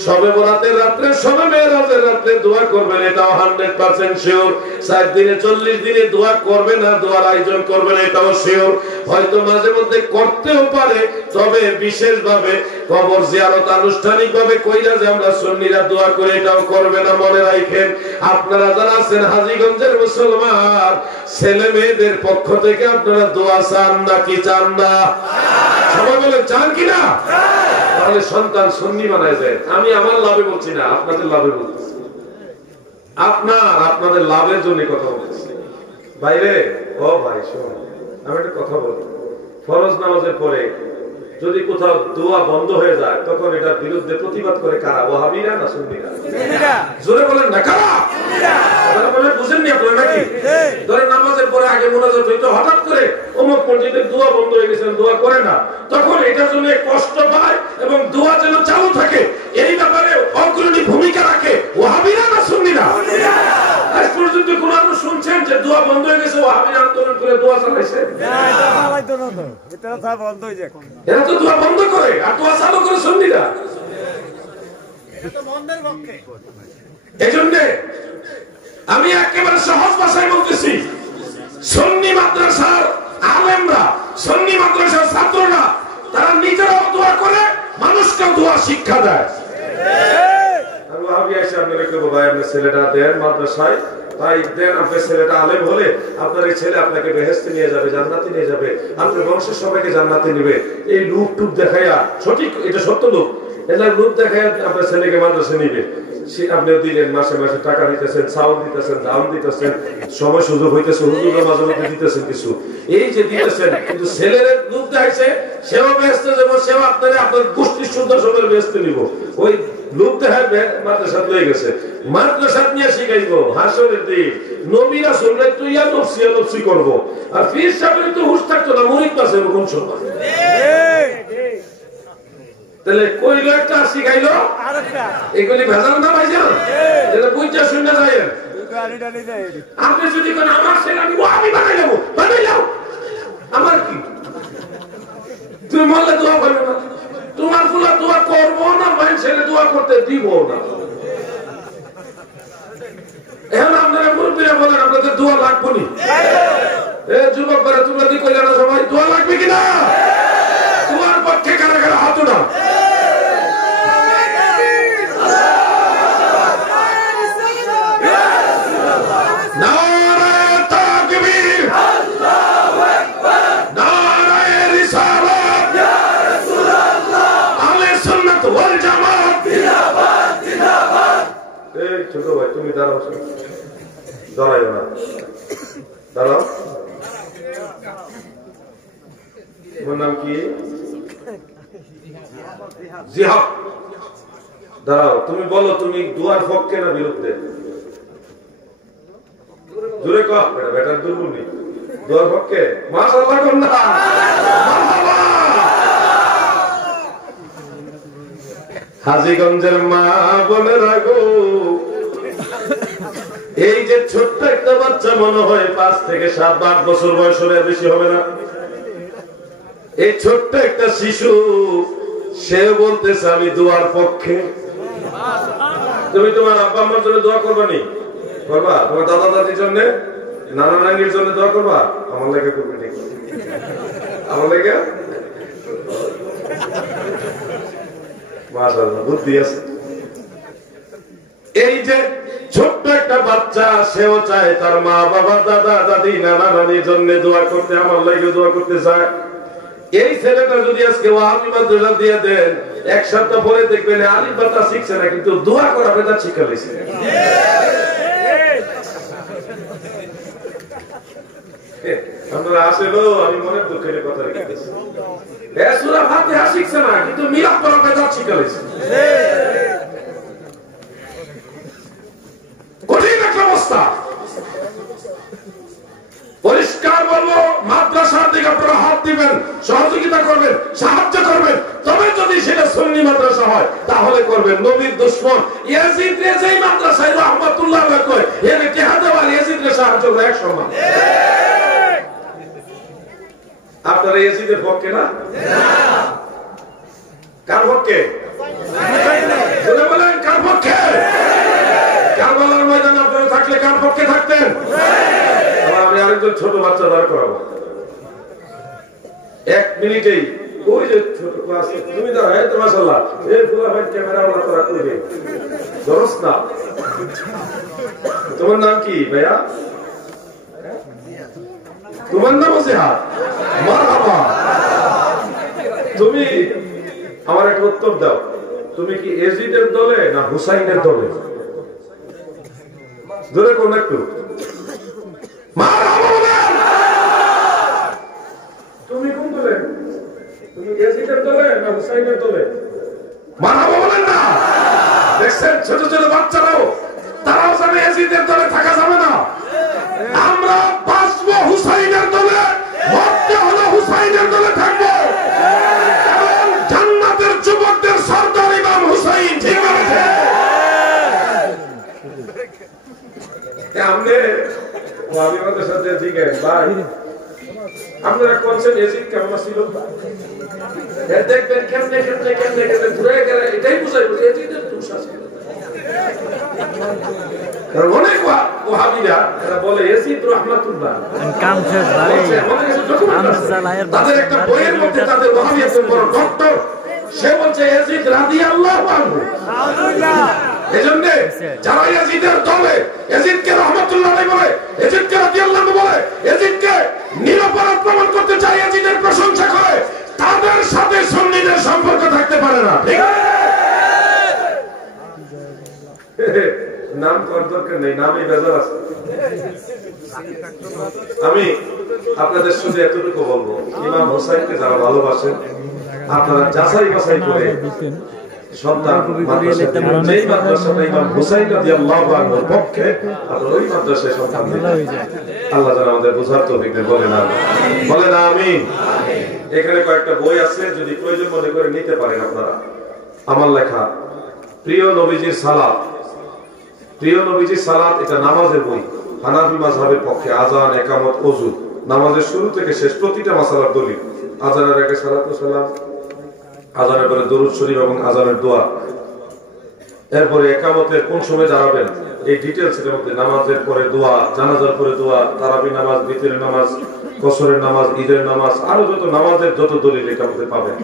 সবে বরাতের রাত্রে, সবে মেরাজের রাত্রে দোয়া করবেন, এটাও 100% শিওর। 4 দিনে 40 দিনে দোয়া করবে না, দোয়ার আয়োজন করবে না, এটাও শিওর। হয়তো মাঝে মধ্যে করতেও পারে, তবে বিশেষ ভাবে কবর জিয়ারত আনুষ্ঠানিক ভাবে কইরা যে আমরা সুন্নিরা দোয়া করে, এটাও করবে না। মনে রাখেন, আপনারা যারা আছেন হাজীগঞ্জের মুসলমান, ছেলে মেয়েদের পক্ষ থেকে আপনারা দোয়া চান নাকি চান না? সবাই বলে চান কিনা? তাহলে সন্তান সুন্নি বানায় যায়। আমি আমার লাভে বলছি না, আপনাদের লাভে বলছি, আপনাদের লাভের জন্য কথা বলছি। বাইরে ও ভাই শোন, আমি একটা কথা বলি, ফরজ নামাজের পরে যদি কোথাও দোয়া বন্ধ হয়ে যায়, তখন এটার বিরুদ্ধে প্রতিবাদ করে কারা? ওয়াহাবিরা না সুন্নিরা? জোরে বলেন না কারা? বুঝেননি আপনারা নাকি? ধরে নামাজের পরে আগে মোনাজাত হইতো, হঠাৎ করে অমুক মসজিদের দোয়া বন্ধ হয়ে গেছে, দোয়া করে না, তখন এটার জন্য কষ্ট পায় এবং দোয়া যেন চালু থাকে, এই ব্যাপারে অগ্রণী ভূমিকা রাখে ওয়াহাবিরা না সুন্নিরা? আজ পর্যন্ত কোন মানুষ শুনছেন যে দোয়া বন্ধ হয়ে গেছে, ওয়াহাবিরা আন্দোলন করে দোয়া চালাইছে? এরা তো দোয়া বন্ধ করে আর দোয়া চালু করে সুন্নিরা। এজন্য আমি একেবারে সহজ ভাষায় বলতেছি, সুন্নি মাদ্রাসার আলেমরা, সুন্নি মাদ্রাসার ছাত্ররা, তারা নিজেরাও দোয়া করে, মানুষকেও দোয়া শিক্ষা দেয়। আমি এসে আপনারা কেবল ভাই আপনার ছেলেটা দেন মাদ্রাসায়, ভাই দেন, আপনার ছেলেটা আলেম হলে আপনার এই ছেলে আপনাকে বেহেশতে নিয়ে যাবে, জান্নাতে নিয়ে যাবে, আপনার বংশের সবাইকে জান্নাতে নিবে। এই লুক টুক দেখাইয়া, সঠিক এটা সত্য লোক, এটা লুক দেখাইয়া আপনার ছেলেকে মাদ্রাসা নিবে। আপনি দিলেন, মাসে মাসে টাকা দিতেছেন, চাউল দিতেছেন, দাম দিতেছেন, সময় সুযোগ হইতেছে, হুজুরের মাঝে মধ্যে দিতেছেন কিছু, এই যে দিতেছেন, কিন্তু ছেলের লুক দেখাইছে, সেও ব্যস্ত যাবো, সেও আপনার গোষ্ঠীর শুদ্ধ সময়ের ব্যস্ত নিব, ওই লোক দেখায় মাদ্রাসা লয়ে গেছে, মাদ্রাসা নিয়ে শিখাইবো হাসরের দিন নবীরা শুনলে তো ইয়া নফসি করবো, আর পীর সাহেবের তো হুঁশ থাকতো না, মুরিদ পাশে কোন সময়। তাহলে কইলো একটা শিখাইলো এগুলি ভেজাল না ভাইজান, যেটা বুঝতে শুনে যায়। আপনি যদি কোন আমার ছেলে আমি বানাই যাও, আমার কি? তুমি বললে দোয়া করবে না, তোমার ফুলা দোয়া করবো না, ভাই ছেলে দোয়া করতে দিব না। এখন আপনারা মুরব্বীরা বলেন আপনাদের দোয়া লাগবে নি? যুবক করে তোমরা কি কইলে না সবাই দোয়া লাগবে কিনা? তোমার পক্ষে কারা কারা হাত না? ছোট ভাই তুমি দাঁড়াও, দাঁড়াইও না, দাঁড়াও। তোমার নাম কি? জিহাদ। দাঁড়াও, তুমি বলো তুমি দুয়ার পক্ষে না বিরুদ্ধে? জোরে কও, বেটার দুর্বল নেই, দুয়ার পক্ষে। মাশাআল্লাহ কন্যা, হাজীগঞ্জের মা বোনেরা গো, এই যে ছোট্ট একটা বাচ্চা মনে হয় 5 থেকে 7-8 বছর বয়স হবে, বেশি হবে না, এই ছোট্ট একটা শিশু সে বলতেছে আমি দুয়ার পক্ষে। তুমি তোমার আব্বা আম্মার জন্য দোয়া করবা নি? করবা? তোমার দাদা দাদির জন্য, নানা নানির জন্য দোয়া করবা? আমার লেগে করবে নি? আমার লেগে? মাশাআল্লাহ, বুদ্ধি আছে। এই যে ছোট্ট একটা বাচ্চা, সেও চায় তার মা বাবা দাদা দাদি নানা নানির জন্য দোয়া করতে, আমার লেগে দোয়া করতে চায়। এই ছেলেটা যদি আজকে ওয়াহাবি মাদ্রাসা দিয়ে দেন, এক সপ্তাহ পরে দেখবেন আলিফ বা তা শিখছে না, কিন্তু দোয়া করা বেদা শিক্ষা লইছে। আপনারা আসেলো, আমি মনের দুঃখের কথা রেখেছি। সূরা ফাতিহা শিখছে না, কিন্তু মিলাদ পড়া বেদা শিক্ষা লইছে। কঠিন একটা অবস্থা। পরিষ্কার বলবো, মাদ্রাসার দিকে আপনারা হাত দিবেন, সহযোগিতা করবেন, সাহায্য করবেন, তবে যদি সেটা সুন্নি মাদ্রাসা হয় তাহলে করবেন। নবীর দুশমন ইয়াজিদ রে যেই মাদ্রাসায় রাহমাতুল্লাহ আলাইহি কয়, এর জিহাদ আর ইয়াজিদ রে সাহায্য করে এক সমান। আপনারা ইয়াজিদের পক্ষে না? কার পক্ষে? বলে বলেন কার পক্ষে? কারবালার ময়দানে আপনারা থাকলে কার পক্ষে থাকতেন? আমি আরেকজন ছোট বাচ্চা দাঁড় করাবো 1 মিনিটেই। ওই যে ছোট ক্লাসে তুমি দাঁড়া, এই তো মাশাআল্লাহ, এই পুরো ভাই ক্যামেরা ওলা করা করবে দরস না। তোমার নাম কি ভাইয়া? তোমার নাম জিহাদ। মারহাবা। তুমি আমার একটা উত্তর দাও, তুমি কি ইয়াজিদের দলে না হুসাইনের দলে? জোরে কোন একটু তুমি কোন দলে? তুমি ইয়াজিদের দলে না হুসাইনের দলে? মারহাবা বলেন না। দেখছেন ছোট ছোট বাচ্চারাও তারাও জানে ইয়াজিদের দলে থাকা যাবে না। আমরা বাঁচবো হুসাইনের দলে, মরতে হলো হুসাইনের দলে থাকবো, কারণ জান্নাতের যুবকদের সরদার ইমাম হুসাইন। ঠিক আছে? আপনি ওয়াহাবিদের সাথে ঠিক আছে ভাই, আপনারা কোনছেন ইয়াজিদ কেমন ছিল? দেখবেন কেমনে কেমনে কেমনে কেমনে ঘুরে গেলে এটাই বুঝাইবো ইয়াজিদের দোষ আছে। কারণ অনেক ওয়াহাবিরা এরা বলে ইয়াজিদ রাহমাতুল্লাহ তাদের একটা বইয়ের মধ্যে তাদের ওয়াহাবি একজন বড় ডক্টর, সে বলছে ইয়াজিদ রাদিয়াল্লাহু আনহু। এজন্য যারা ইয়াজিদের দলে ইয়াজিদকে রাহমাতুল্লাহ আলাইহি বলে, ইয়াজিদকে রাদিয়াল্লাহু আনহু বলে, ইয়াজিদকে নিরপরাধ প্রমাণ করতে চায়, ইয়াজিদের প্রশংসা করে, তাদের সাথে সুন্নিদের সম্পর্ক থাকতে পারে না। ঠিক আছে? নাম করার দরকার নেই, নামই বেজার আছে। আমি আপনাদের শুধু এতটুকু বলবো, ইমাম হোসাইনকে যারা ভালোবাসেন আপনারা যাচাই বাছাই করে সন্তান যেই মাদ্রাসাতে ইমাম হুসাইন রাদিয়াল্লাহু আনহুর পক্ষে আপনারা ওই মাদ্রাসায় সন্তান দিন। আল্লাহ যেন আমাদের বুঝার তৌফিক দেন। বলেন আমিন। বলেন আমিন। এখানে কয়েকটা বই আছে, যদি প্রয়োজন মনে করে নিতে পারেন আপনারা। আমার লেখা প্রিয় নবীজির সালাত, প্রিয় নবীজির সালাত, এটা নামাজের বই। হানাফি মাযহাবের পক্ষে আযান, ইকামত, ওযু, নামাজের শুরু থেকে শেষ প্রতিটা মাসালার দলিল। আযানের আগে সালাতু সালাম, আযানের পরে দরুদ শরীফ এবং আযানের দোয়া, এরপরে ইকামতের কোন সময় দাঁড়াবেন এই ডিটেইলস এর মধ্যে, নামাজের পরে দোয়া, জানাজার পরে দোয়া, তারাবি নামাজ, বিতরের নামাজ, কসরের নামাজ, ঈদের নামাজ, আরো যত নামাজের যত দলিল ইকামতে পাবেন।